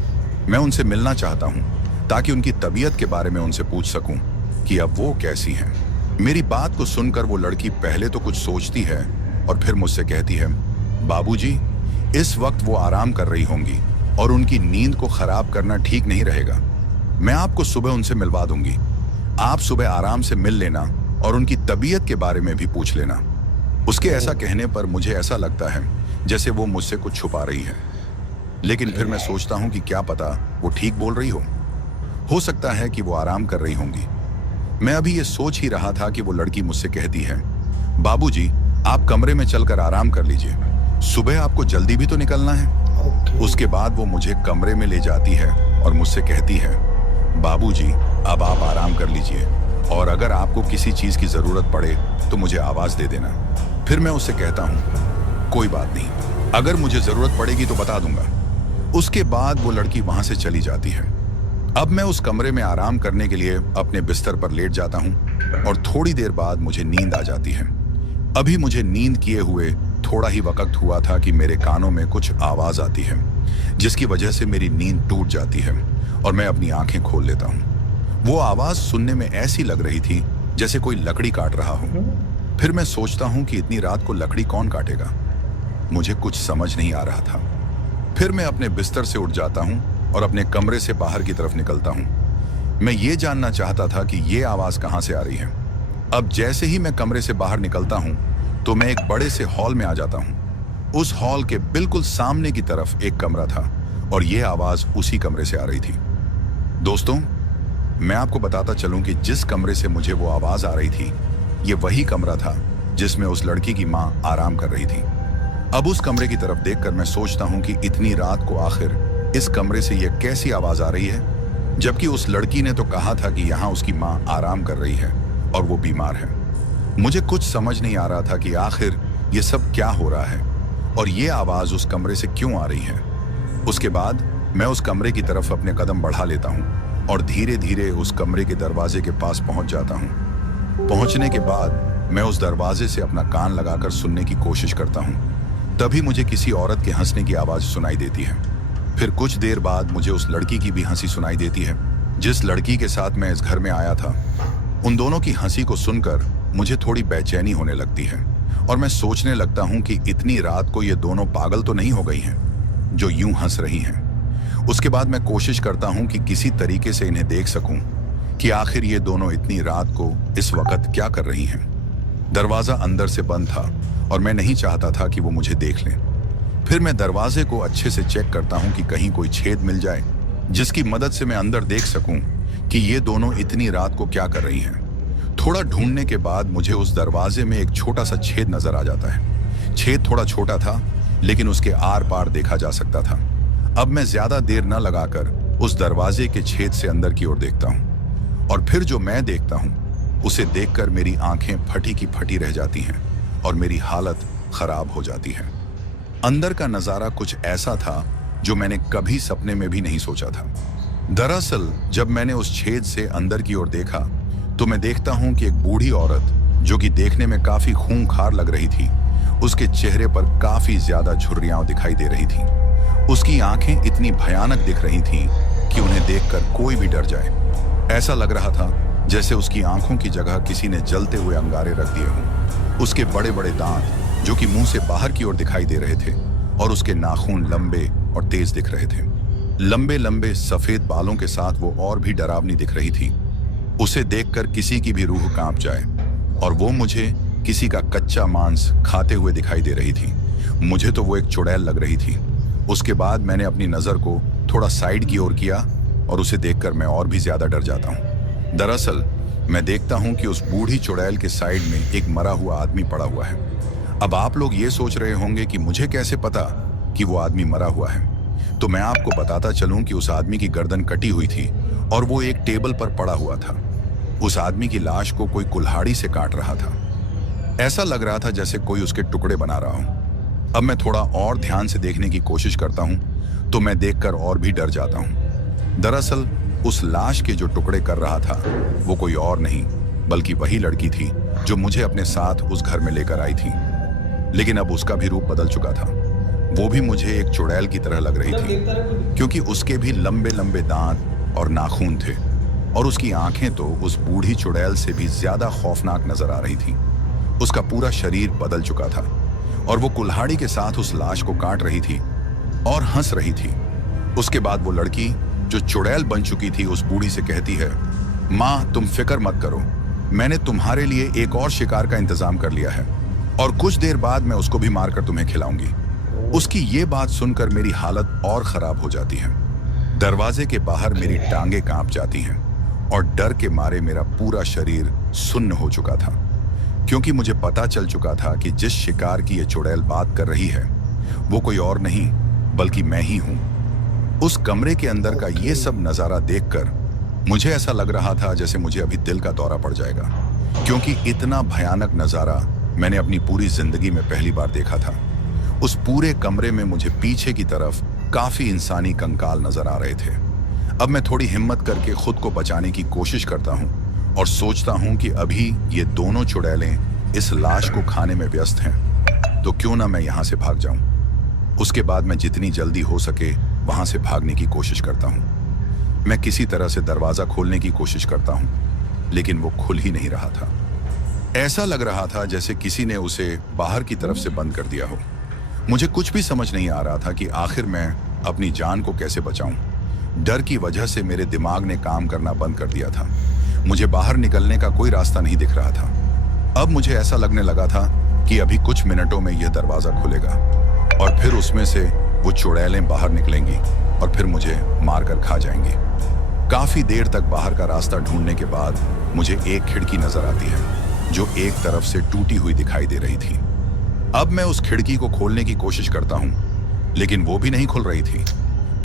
मैं उनसे मिलना चाहता हूँ ताकि उनकी तबीयत के बारे में उनसे पूछ सकूं कि अब वो कैसी हैं। मेरी बात को सुनकर वो लड़की पहले तो कुछ सोचती है और फिर मुझसे कहती है, बाबूजी, इस वक्त वो आराम कर रही होंगी और उनकी नींद को खराब करना ठीक नहीं रहेगा। मैं आपको सुबह उनसे मिलवा दूंगी। आप सुबह आराम से मिल लेना और उनकी तबीयत के बारे में भी पूछ लेना। उसके ऐसा कहने पर मुझे ऐसा लगता है जैसे वो मुझसे कुछ छुपा रही है, लेकिन फिर मैं सोचता हूँ कि क्या पता वो ठीक बोल रही हो सकता है कि वो आराम कर रही होंगी। मैं अभी ये सोच ही रहा था कि वो लड़की मुझसे कहती है, बाबूजी, आप कमरे में चलकर आराम कर लीजिए, सुबह आपको जल्दी भी तो निकलना है। उसके बाद वो मुझे कमरे में ले जाती है और मुझसे कहती है, बाबूजी, अब आप आराम कर लीजिए और अगर आपको किसी चीज की जरूरत पड़े तो मुझे आवाज दे देना। फिर मैं उससे कहता हूँ, कोई बात नहीं, अगर मुझे जरूरत पड़ेगी तो बता दूंगा। उसके बाद वो लड़की वहां से चली जाती है। अब मैं उस कमरे में आराम करने के लिए अपने बिस्तर पर लेट जाता हूँ और थोड़ी देर बाद मुझे नींद आ जाती है। अभी मुझे नींद किए हुए थोड़ा ही वक्त हुआ था कि मेरे कानों में कुछ आवाज आती है, जिसकी वजह से मेरी नींद टूट जाती है और मैं अपनी आंखें खोल लेता हूँ। वो आवाज सुनने में ऐसी लग रही थी जैसे कोई लकड़ी काट रहा हो। फिर मैं सोचता हूँ कि इतनी रात को लकड़ी कौन काटेगा? मुझे कुछ समझ नहीं आ रहा था। फिर मैं अपने बिस्तर से उठ जाता हूँ और अपने कमरे से बाहर की तरफ निकलता हूँ। मैं ये जानना चाहता था कि ये आवाज कहाँ से आ रही है। अब जैसे ही मैं कमरे से बाहर निकलता हूँ तो मैं एक बड़े से हॉल में आ जाता हूँ। उस हॉल के बिल्कुल सामने की तरफ एक कमरा था और ये आवाज उसी कमरे से आ रही थी। दोस्तों, मैं आपको बताता चलूं कि जिस कमरे से मुझे वो आवाज आ रही थी, ये वही कमरा था जिसमें उस लड़की की माँ आराम कर रही थी। अब उस कमरे की तरफ देखकर मैं सोचता हूँ कि इतनी रात को आखिर इस कमरे से ये कैसी आवाज आ रही है, जबकि उस लड़की ने तो कहा था कि यहाँ उसकी माँ आराम कर रही है और वो बीमार है। मुझे कुछ समझ नहीं आ रहा था कि आखिर ये सब क्या हो रहा है और ये आवाज उस कमरे से क्यों आ रही है। उसके बाद मैं उस कमरे की तरफ अपने कदम बढ़ा लेता हूँ और धीरे धीरे उस कमरे के दरवाजे के पास पहुंच जाता हूँ। पहुंचने के बाद मैं उस दरवाजे से अपना कान लगाकर सुनने की कोशिश करता हूँ। तभी मुझे किसी औरत के हंसने की आवाज सुनाई देती है। फिर कुछ देर बाद मुझे उस लड़की की भी हंसी सुनाई देती है जिस लड़की के साथ मैं इस घर में आया था। उन दोनों की हंसी को सुनकर मुझे थोड़ी बेचैनी होने लगती है और मैं सोचने लगता हूँ कि इतनी रात को ये दोनों पागल तो नहीं हो गई हैं जो यूं हंस रही हैं। उसके बाद मैं कोशिश करता हूँ कि किसी तरीके से इन्हें देख सकूं कि आखिर ये दोनों इतनी रात को इस वक्त क्या कर रही हैं। दरवाजा अंदर से बंद था और मैं नहीं चाहता था कि वो मुझे देख लें। फिर मैं दरवाजे को अच्छे से चेक करता हूँ कि कहीं कोई छेद मिल जाए जिसकी मदद से मैं अंदर देख सकूं कि ये दोनों इतनी रात को क्या कर रही हैं। थोड़ा ढूंढने के बाद मुझे उस दरवाजे में एक छोटा सा छेद नजर आ जाता है। छेद थोड़ा छोटा था लेकिन उसके आर पार देखा जा सकता था। अब मैं ज्यादा देर न लगाकर उस दरवाजे के छेद से अंदर की ओर देखता हूँ और फिर जो मैं देखता हूँ उसे देखकर मेरी आंखें फटी की फटी रह जाती हैं और मेरी हालत खराब हो जाती है। अंदर का नजारा कुछ ऐसा था जो मैंने कभी सपने में भी नहीं सोचा था। दरअसल जब मैंने उस छेद से अंदर की ओर देखा तो मैं देखता हूं कि एक बूढ़ी औरत जो कि देखने में काफी खूंखार लग रही थी, उसके चेहरे पर काफी ज्यादा झुर्रियां दिखाई दे रही थी। उसकी आंखें इतनी भयानक दिख रही थीं कि उन्हें देखकर कोई भी डर जाए। ऐसा लग रहा था जैसे उसकी आंखों की जगह किसी ने जलते हुए अंगारे रख दिए हों। उसके बड़े बड़े दांत जो कि मुंह से बाहर की ओर दिखाई दे रहे थे और उसके नाखून लंबे और तेज दिख रहे थे। लंबे लंबे सफेद बालों के साथ वो और भी डरावनी दिख रही थी। उसे देखकर किसी की भी रूह कांप जाए और वो मुझे किसी का कच्चा मांस खाते हुए दिखाई दे रही थी। मुझे तो वो एक चुड़ैल लग रही थी। उसके बाद मैंने अपनी नजर को थोड़ा साइड की ओर किया और उसे देखकर मैं और भी ज्यादा डर जाता हूँ। दरअसल मैं देखता हूँ कि उस बूढ़ी चुड़ैल के साइड में एक मरा हुआ आदमी पड़ा हुआ है। अब आप लोग ये सोच रहे होंगे कि मुझे कैसे पता कि वो आदमी मरा हुआ है, तो मैं आपको बताता चलूं कि उस आदमी की गर्दन कटी हुई थी और वो एक टेबल पर पड़ा हुआ था। उस आदमी की लाश को कोई कुल्हाड़ी से काट रहा था। ऐसा लग रहा था जैसे कोई उसके टुकड़े बना रहा हो। अब मैं थोड़ा और ध्यान से देखने की कोशिश करता हूँ तो मैं देखकर और भी डर जाता हूँ। दरअसल उस लाश के जो टुकड़े कर रहा था वो कोई और नहीं बल्कि वही लड़की थी जो मुझे अपने साथ उस घर में लेकर आई थी। लेकिन अब उसका भी रूप बदल चुका था। वो भी मुझे एक चुड़ैल की तरह लग रही थी, क्योंकि उसके भी लंबे लंबे दांत और नाखून थे और उसकी आंखें तो उस बूढ़ी चुड़ैल से भी ज्यादा खौफनाक नजर आ रही थी। उसका पूरा शरीर बदल चुका था और वो कुल्हाड़ी के साथ उस लाश को काट रही थी और हंस रही थी। उसके बाद वो लड़की जो चुड़ैल बन चुकी थी उस बूढ़ी से कहती है, माँ तुम फिक्र मत करो, मैंने तुम्हारे लिए एक और शिकार का इंतजाम कर लिया है और कुछ देर बाद मैं उसको भी मारकर तुम्हें खिलाऊंगी। उसकी ये बात सुनकर मेरी हालत और खराब हो जाती है। दरवाजे के बाहर मेरी टांगें कांप जाती हैं और डर के मारे मेरा पूरा शरीर सुन्न हो चुका था, क्योंकि मुझे पता चल चुका था कि जिस शिकार की ये चुड़ैल बात कर रही है वो कोई और नहीं बल्कि मैं ही हूं। उस कमरे के अंदर का ये सब नजारा देखकर मुझे ऐसा लग रहा था जैसे मुझे अभी दिल का दौरा पड़ जाएगा, क्योंकि इतना भयानक नजारा मैंने अपनी पूरी जिंदगी में पहली बार देखा था। उस पूरे कमरे में मुझे पीछे की तरफ काफी इंसानी कंकाल नजर आ रहे थे। अब मैं थोड़ी हिम्मत करके खुद को बचाने की कोशिश करता हूँ और सोचता हूँ कि अभी ये दोनों चुड़ैलें इस लाश को खाने में व्यस्त हैं, तो क्यों ना मैं यहाँ से भाग जाऊं। उसके बाद मैं जितनी जल्दी हो सके वहां से भागने की कोशिश करता हूँ। मैं किसी तरह से दरवाजा खोलने की कोशिश करता हूँ, लेकिन वो खुल ही नहीं रहा था। ऐसा लग रहा था जैसे किसी ने उसे बाहर की तरफ से बंद कर दिया हो। मुझे कुछ भी समझ नहीं आ रहा था कि आखिर मैं अपनी जान को कैसे बचाऊं। डर की वजह से मेरे दिमाग ने काम करना बंद कर दिया था। मुझे बाहर निकलने का कोई रास्ता नहीं दिख रहा था। अब मुझे ऐसा लगने लगा था कि अभी कुछ मिनटों में यह दरवाजा खुलेगा और फिर उसमें से वो चुड़ैलें बाहर निकलेंगी और फिर मुझे मारकर खा जाएंगी। काफी देर तक बाहर का रास्ता ढूंढने के बाद मुझे एक खिड़की नजर आती है जो एक तरफ से टूटी हुई दिखाई दे रही थी। अब मैं उस खिड़की को खोलने की कोशिश करता हूं, लेकिन वो भी नहीं खुल रही थी।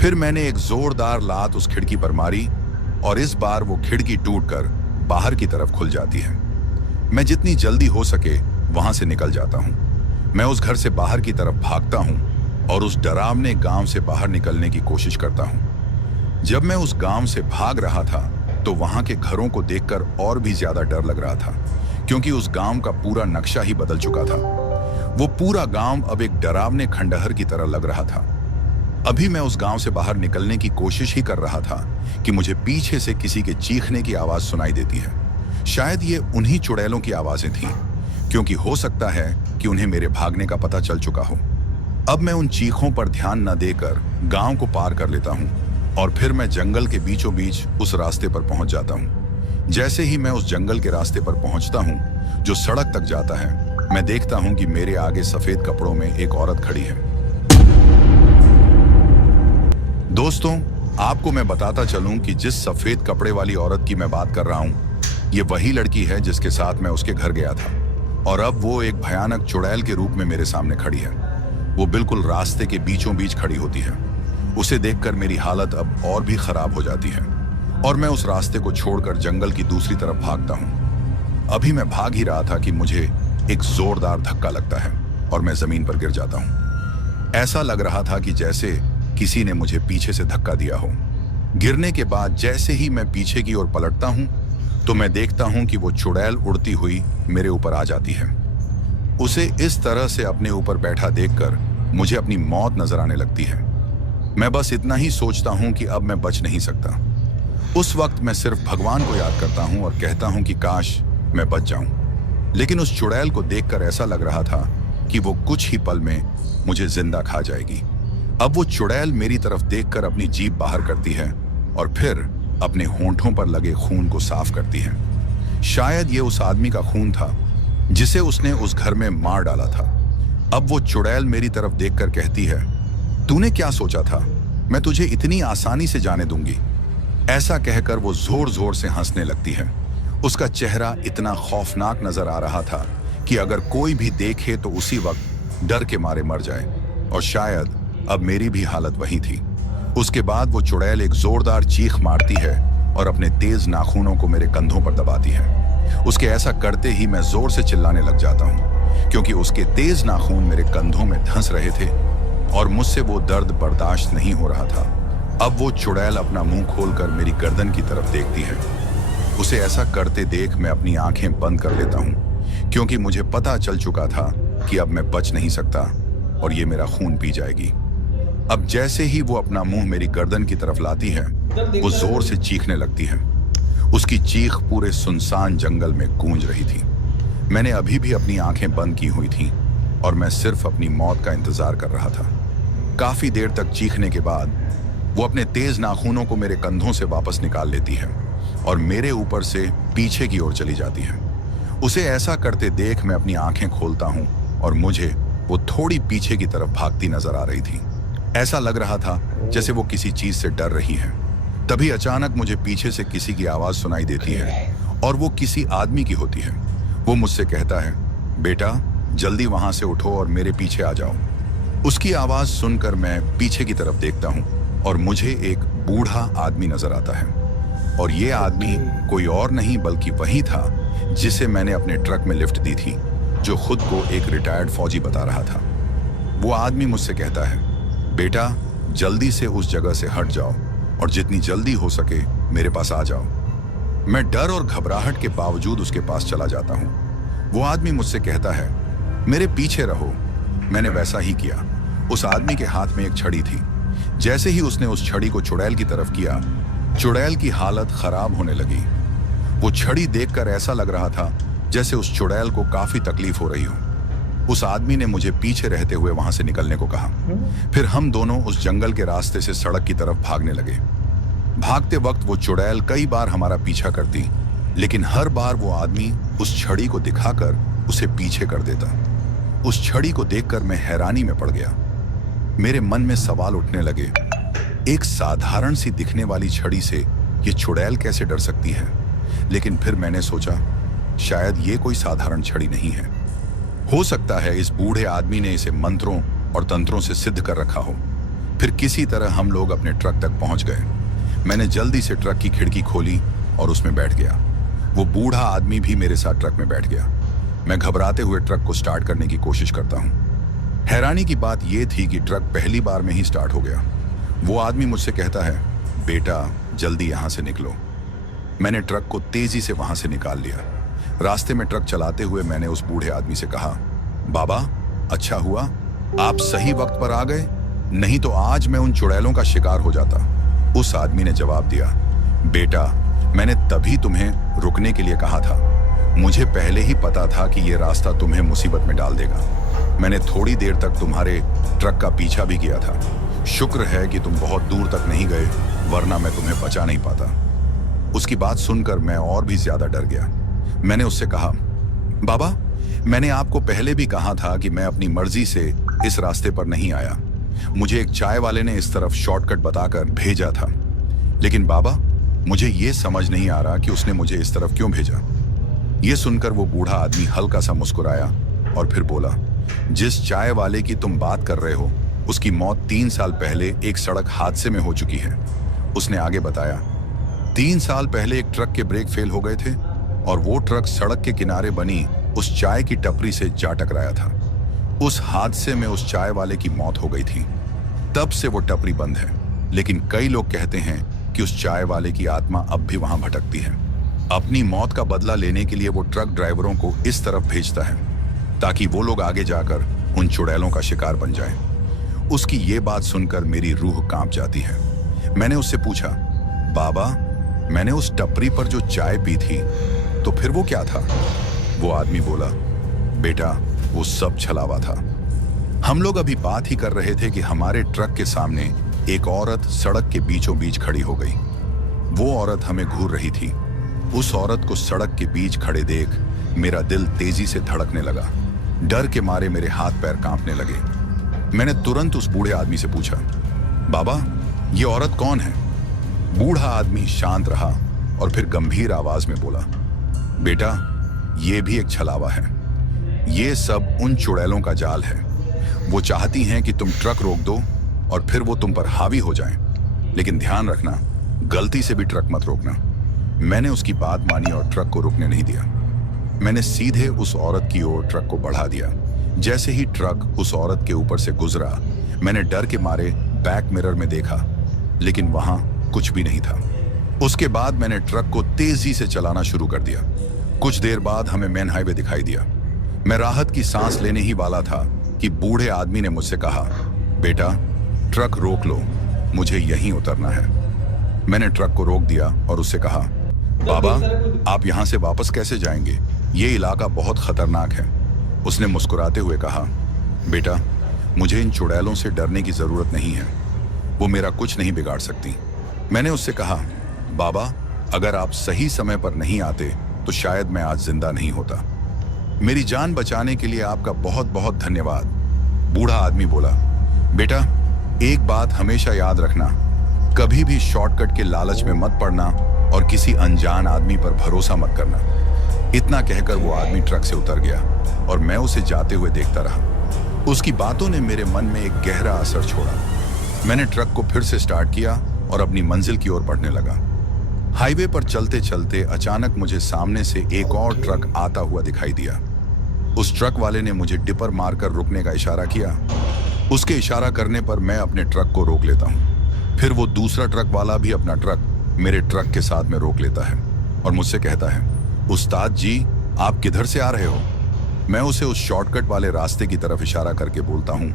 फिर मैंने एक जोरदार लात उस खिड़की पर मारी और इस बार वो खिड़की टूटकर बाहर की तरफ खुल जाती है। मैं जितनी जल्दी हो सके वहां से निकल जाता हूं। मैं उस घर से बाहर की तरफ भागता हूं और उस डरावने गांव से बाहर निकलने की कोशिश करता हूं। जब मैं उस गांव से भाग रहा था तो वहां के घरों को देखकर और भी ज्यादा डर लग रहा था, क्योंकि उस गांव का पूरा नक्शा ही बदल चुका था। वो पूरा गांव अब एक डरावने खंडहर की तरह लग रहा था। अभी मैं उस गांव से बाहर निकलने की कोशिश ही कर रहा था कि मुझे पीछे से किसी के चीखने की आवाज सुनाई देती है। शायद ये उन्हीं चुड़ैलों की आवाजें थीं, क्योंकि हो सकता है कि उन्हें मेरे भागने का पता चल चुका हो। अब मैं उन चीखों पर ध्यान न देकर गांव को पार कर लेता हूं और फिर मैं जंगल के बीचों बीच उस रास्ते पर पहुंच जाता हूं। जैसे ही मैं उस जंगल के रास्ते पर पहुंचता हूं जो सड़क तक जाता है, मैं देखता हूं कि मेरे आगे सफेद कपड़ों में एक औरत खड़ी है। दोस्तों, आपको मैं बताता चलूं कि जिस सफेद कपड़े वाली औरत की मैं बात कर रहा हूं, ये वही लड़की है जिसके साथ मैं उसके घर गया था और अब वो एक भयानक चुड़ैल के रूप में मेरे सामने खड़ी है। वो बिल्कुल रास्ते के बीचों बीच खड़ी होती है। उसे देखकर मेरी हालत अब और भी खराब हो जाती है और मैं उस रास्ते को छोड़कर जंगल की दूसरी तरफ भागता हूँ। अभी मैं भाग ही रहा था कि मुझे एक जोरदार धक्का लगता है और मैं जमीन पर गिर जाता हूँ। ऐसा लग रहा था कि जैसे किसी ने मुझे पीछे से धक्का दिया हो। गिरने के बाद जैसे ही मैं पीछे की ओर पलटता हूँ तो मैं देखता हूँ कि वो चुड़ैल उड़ती हुई मेरे ऊपर आ जाती है। उसे इस तरह से अपने ऊपर बैठा देखकर मुझे अपनी मौत नजर आने लगती है। मैं बस इतना ही सोचता हूँ कि अब मैं बच नहीं सकता। उस वक्त मैं सिर्फ भगवान को याद करता हूँ और कहता हूँ कि काश मैं बच जाऊं। लेकिन उस चुड़ैल को देखकर ऐसा लग रहा था कि वो कुछ ही पल में मुझे जिंदा खा जाएगी। अब वो चुड़ैल मेरी तरफ देखकर अपनी जीभ बाहर करती है और फिर अपने होंठों पर लगे खून को साफ करती है। शायद ये उस आदमी का खून था जिसे उसने उस घर में मार डाला था। अब वो चुड़ैल मेरी तरफ देखकर कहती है, तूने क्या सोचा था, मैं तुझे इतनी आसानी से जाने दूंगी। ऐसा कहकर वो जोर जोर से हंसने लगती है। उसका चेहरा इतना खौफनाक नजर आ रहा था कि अगर कोई भी देखे तो उसी वक्त डर के मारे मर जाए, और शायद अब मेरी भी हालत वही थी। उसके बाद वो चुड़ैल एक जोरदार चीख मारती है और अपने तेज नाखूनों को मेरे कंधों पर दबाती है। उसके ऐसा करते ही मैं जोर से चिल्लाने लग जाता हूँ। क्योंकि उसके तेज नाखून मेरे कंधों में धंस रहे थे और मुझसे वो दर्द बर्दाश्त नहीं हो रहा था। अब वो चुड़ैल अपना मुंह खोलकर मेरी गर्दन की तरफ देखती है। उसे ऐसा करते देख मैं अपनी आंखें बंद कर लेता हूं, क्योंकि मुझे पता चल चुका था कि अब मैं बच नहीं सकता और ये मेरा खून पी जाएगी। अब जैसे ही वो अपना मुंह मेरी गर्दन की तरफ लाती है, वो जोर से चीखने लगती है। उसकी चीख पूरे सुनसान जंगल में गूंज रही थी। मैंने अभी भी अपनी आंखें बंद की हुई थी और मैं सिर्फ अपनी मौत का इंतजार कर रहा था। काफी देर तक चीखने के बाद वो अपने तेज नाखूनों को मेरे कंधों से वापस निकाल लेती है और मेरे ऊपर से पीछे की ओर चली जाती है। उसे ऐसा करते देख मैं अपनी आंखें खोलता हूं और मुझे वो थोड़ी पीछे की तरफ भागती नजर आ रही थी। ऐसा लग रहा था जैसे वो किसी चीज से डर रही है। तभी अचानक मुझे पीछे से किसी की आवाज सुनाई देती है और वो किसी आदमी की होती है। वो मुझसे कहता है, बेटा जल्दी वहां से उठो और मेरे पीछे आ जाओ। उसकी आवाज सुनकर मैं पीछे की तरफ देखता हूं और मुझे एक बूढ़ा आदमी नजर आता है। और ये आदमी कोई और नहीं बल्कि वही था जिसे मैंने अपने ट्रक में लिफ्ट दी थी, जो खुद को एक रिटायर्ड फौजी बता रहा था। वो आदमी मुझसे कहता है, बेटा जल्दी से उस जगह से हट जाओ और जितनी जल्दी हो सके मेरे पास आ जाओ। मैं डर और घबराहट के बावजूद उसके पास चला जाता हूं। वो आदमी मुझसे कहता है, मेरे पीछे रहो। मैंने वैसा ही किया। उस आदमी के हाथ में एक छड़ी थी। जैसे ही उसने उस छड़ी को चुड़ैल की तरफ किया, चुड़ैल की हालत खराब होने लगी। वो छड़ी देखकर ऐसा लग रहा था जैसे उस चुड़ैल को काफी तकलीफ हो रही हो। उस आदमी ने मुझे पीछे रहते हुए वहां से निकलने को कहा। फिर हम दोनों उस जंगल के रास्ते से सड़क की तरफ भागने लगे। भागते वक्त वो चुड़ैल कई बार हमारा पीछा करती, लेकिन हर बार वो आदमी उस छड़ी को दिखाकर उसे पीछे कर देता। उस छड़ी को देखकर मैं हैरानी में पड़ गया। मेरे मन में सवाल उठने लगे, एक साधारण सी दिखने वाली छड़ी से ये चुड़ैल कैसे डर सकती है? लेकिन फिर मैंने सोचा, शायद ये कोई साधारण छड़ी नहीं है। हो सकता है इस बूढ़े आदमी ने इसे मंत्रों और तंत्रों से सिद्ध कर रखा हो। फिर किसी तरह हम लोग अपने ट्रक तक पहुंच गए। मैंने जल्दी से ट्रक की खिड़की खोली और उसमें बैठ गया। वो बूढ़ा आदमी भी मेरे साथ ट्रक में बैठ गया। मैं घबराते हुए ट्रक को स्टार्ट करने की कोशिश करता हूं। हैरानी की बात यह थी कि ट्रक पहली बार में ही स्टार्ट हो गया। वो आदमी मुझसे कहता है, बेटा जल्दी यहां से निकलो। मैंने ट्रक को तेजी से वहां से निकाल लिया। रास्ते में ट्रक चलाते हुए मैंने उस बूढ़े आदमी से कहा, बाबा अच्छा हुआ आप सही वक्त पर आ गए, नहीं तो आज मैं उन चुड़ैलों का शिकार हो जाता। उस आदमी ने जवाब दिया, बेटा मैंने तभी तुम्हें रुकने के लिए कहा था। मुझे पहले ही पता था कि ये रास्ता तुम्हें मुसीबत में डाल देगा। मैंने थोड़ी देर तक तुम्हारे ट्रक का पीछा भी किया था। शुक्र है कि तुम बहुत दूर तक नहीं गए, वरना मैं तुम्हें बचा नहीं पाता। उसकी बात सुनकर मैं और भी ज्यादा डर गया। मैंने उससे कहा, बाबा मैंने आपको पहले भी कहा था कि मैं अपनी मर्जी से इस रास्ते पर नहीं आया। मुझे एक चाय वाले ने इस तरफ शॉर्टकट बताकर भेजा था, लेकिन बाबा मुझे ये समझ नहीं आ रहा कि उसने मुझे इस तरफ क्यों भेजा। ये सुनकर वो बूढ़ा आदमी हल्का सा मुस्कुराया और फिर बोला, जिस चाय वाले की तुम बात कर रहे हो उसकी मौत 3 साल पहले एक सड़क हादसे में हो चुकी है। उसने आगे बताया, 3 साल पहले एक ट्रक के ब्रेक फेल हो गए थे और वो ट्रक सड़क के किनारे बनी उस चाय की टपरी से जा टकराया था। उस हादसे में उस चाय वाले की मौत हो गई थी। तब से वो टपरी बंद है, लेकिन कई लोग कहते हैं कि उस चाय वाले की आत्मा अब भी वहां भटकती है। अपनी मौत का बदला लेने के लिए वो ट्रक ड्राइवरों को इस तरफ भेजता है ताकि वो लोग आगे जाकर उन चुड़ैलों का शिकार बन जाएं। उसकी ये बात सुनकर मेरी रूह कांप जाती है। मैंने उससे पूछा, बाबा मैंने उस टपरी पर जो चाय पी थी तो फिर वो क्या था? वो आदमी बोला, बेटा वो सब छलावा था। हम लोग अभी बात ही कर रहे थे कि हमारे ट्रक के सामने एक औरत सड़क के बीचों बीच खड़ी हो गई। वो औरत हमें घूर रही थी। उस औरत को सड़क के बीच खड़े देख मेरा दिल तेजी से धड़कने लगा। डर के मारे मेरे हाथ पैर कांपने लगे। मैंने तुरंत उस बूढ़े आदमी से पूछा, बाबा ये औरत कौन है? बूढ़ा आदमी शांत रहा और फिर गंभीर आवाज में बोला, बेटा ये भी एक छलावा है। ये सब उन चुड़ैलों का जाल है। वो चाहती हैं कि तुम ट्रक रोक दो और फिर वो तुम पर हावी हो जाएं। लेकिन ध्यान रखना, गलती से भी ट्रक मत रोकना। मैंने उसकी बात मानी और ट्रक को रुकने नहीं दिया। मैंने सीधे उस औरत की ओर ट्रक को बढ़ा दिया। जैसे ही ट्रक उस औरत के ऊपर से गुजरा, मैंने डर के मारे बैक मिरर में देखा, लेकिन वहां कुछ भी नहीं था। उसके बाद मैंने ट्रक को तेजी से चलाना शुरू कर दिया। कुछ देर बाद हमें मेन हाईवे दिखाई दिया। मैं राहत की सांस लेने ही वाला था कि बूढ़े आदमी ने मुझसे कहा, बेटा ट्रक रोक लो, मुझे यहीं उतरना है। मैंने ट्रक को रोक दिया और उससे कहा, बाबा आप यहां से वापस कैसे जाएंगे, ये इलाका बहुत खतरनाक है। उसने मुस्कुराते हुए कहा, बेटा मुझे इन चुड़ैलों से डरने की जरूरत नहीं है, वो मेरा कुछ नहीं बिगाड़ सकती। मैंने उससे कहा, बाबा अगर आप सही समय पर नहीं आते तो शायद मैं आज जिंदा नहीं होता। मेरी जान बचाने के लिए आपका बहुत बहुत धन्यवाद। बूढ़ा आदमी बोला, बेटा एक बात हमेशा याद रखना, कभी भी शॉर्टकट के लालच में मत पड़ना और किसी अनजान आदमी पर भरोसा मत करना। इतना कहकर वो आदमी ट्रक से उतर गया और मैं उसे जाते हुए देखता रहा। उसकी बातों ने मेरे मन में एक गहरा असर छोड़ा। मैंने ट्रक को फिर से स्टार्ट किया और अपनी मंजिल की ओर बढ़ने लगा। हाईवे पर चलते चलते अचानक मुझे सामने से एक और ट्रक आता हुआ दिखाई दिया। उस ट्रक वाले ने मुझे डिपर मारकर रुकने का इशारा किया। उसके इशारा करने पर मैं अपने ट्रक को रोक लेता हूँ। फिर वो दूसरा ट्रक वाला भी अपना ट्रक मेरे ट्रक के साथ में रोक लेता है और मुझसे कहता है, उस्ताद जी आप किधर से आ रहे हो? मैं उसे उस शॉर्टकट वाले रास्ते की तरफ इशारा करके बोलता हूँ,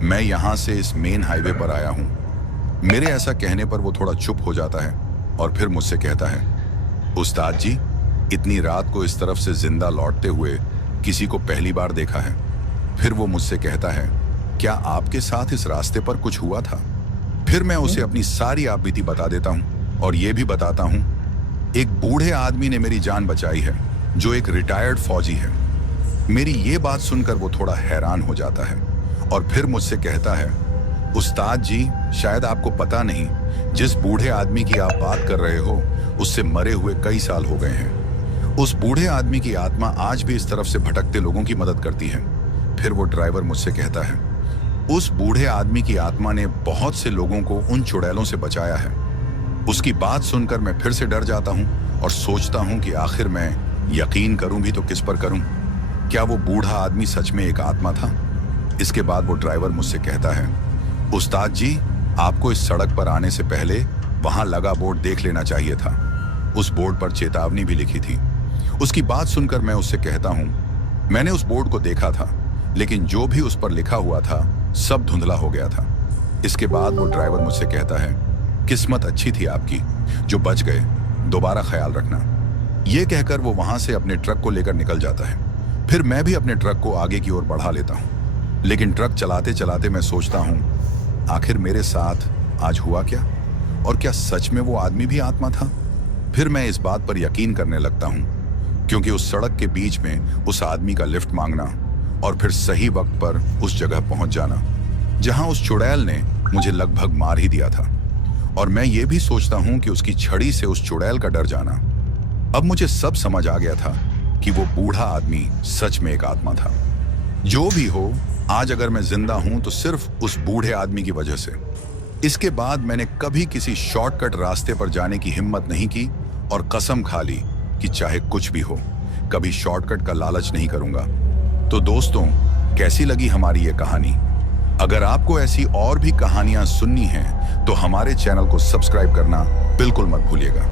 मैं यहाँ से इस मेन हाईवे पर आया हूँ। मेरे ऐसा कहने पर वो थोड़ा चुप हो जाता है और फिर मुझसे कहता है, उस्ताद जी इतनी रात को इस तरफ से जिंदा लौटते हुए किसी को पहली बार देखा है। फिर वो मुझसे कहता है, क्या आपके साथ इस रास्ते पर कुछ हुआ था? फिर मैं उसे अपनी सारी आपबीती बता देता हूँ और ये भी बताता हूँ, एक बूढ़े आदमी ने मेरी जान बचाई है जो एक रिटायर्ड फौजी है। मेरी ये बात सुनकर वो थोड़ा हैरान हो जाता है और फिर मुझसे कहता है, उस्ताद जी शायद आपको पता नहीं, जिस बूढ़े आदमी की आप बात कर रहे हो उससे मरे हुए कई साल हो गए हैं। उस बूढ़े आदमी की आत्मा आज भी इस तरफ से भटकते लोगों की मदद करती है। फिर वो ड्राइवर मुझसे कहता है, उस बूढ़े आदमी की आत्मा ने बहुत से लोगों को उन चुड़ैलों से बचाया है। उसकी बात सुनकर मैं फिर से डर जाता हूँ और सोचता हूँ कि आखिर मैं यकीन करूँ भी तो किस पर करूँ? क्या वो बूढ़ा आदमी सच में एक आत्मा था? इसके बाद वो ड्राइवर मुझसे कहता है, उस्ताद जी आपको इस सड़क पर आने से पहले वहां लगा बोर्ड देख लेना चाहिए था। उस बोर्ड पर चेतावनी भी लिखी थी। उसकी बात सुनकर मैं उससे कहता हूं, मैंने उस बोर्ड को देखा था, लेकिन जो भी उस पर लिखा हुआ था सब धुंधला हो गया था। इसके बाद वो ड्राइवर मुझसे कहता है, किस्मत अच्छी थी आपकी जो बच गए, दोबारा ख्याल रखना। ये कहकर वो वहां से अपने ट्रक को लेकर निकल जाता है। फिर मैं भी अपने ट्रक को आगे की ओर बढ़ा लेता हूँ, लेकिन ट्रक चलाते चलाते मैं सोचता हूँ, आखिर मेरे साथ आज हुआ क्या? और क्या सच में वो आदमी भी आत्मा था? फिर मैं इस बात पर यकीन करने लगता हूँ, क्योंकि उस सड़क के बीच में उस आदमी का लिफ्ट मांगना और फिर सही वक्त पर उस जगह पहुंच जाना जहां उस चुड़ैल ने मुझे लगभग मार ही दिया था। और मैं ये भी सोचता हूँ कि उसकी छड़ी से उस चुड़ैल का डर जाना। अब मुझे सब समझ आ गया था कि वो बूढ़ा आदमी सच में एक आत्मा था। जो भी हो, आज अगर मैं जिंदा हूं तो सिर्फ उस बूढ़े आदमी की वजह से। इसके बाद मैंने कभी किसी शॉर्टकट रास्ते पर जाने की हिम्मत नहीं की और कसम खा ली कि चाहे कुछ भी हो, कभी शॉर्टकट का लालच नहीं करूंगा। तो दोस्तों, कैसी लगी हमारी ये कहानी? अगर आपको ऐसी और भी कहानियां सुननी हैं तो हमारे चैनल को सब्सक्राइब करना बिल्कुल मत भूलिएगा।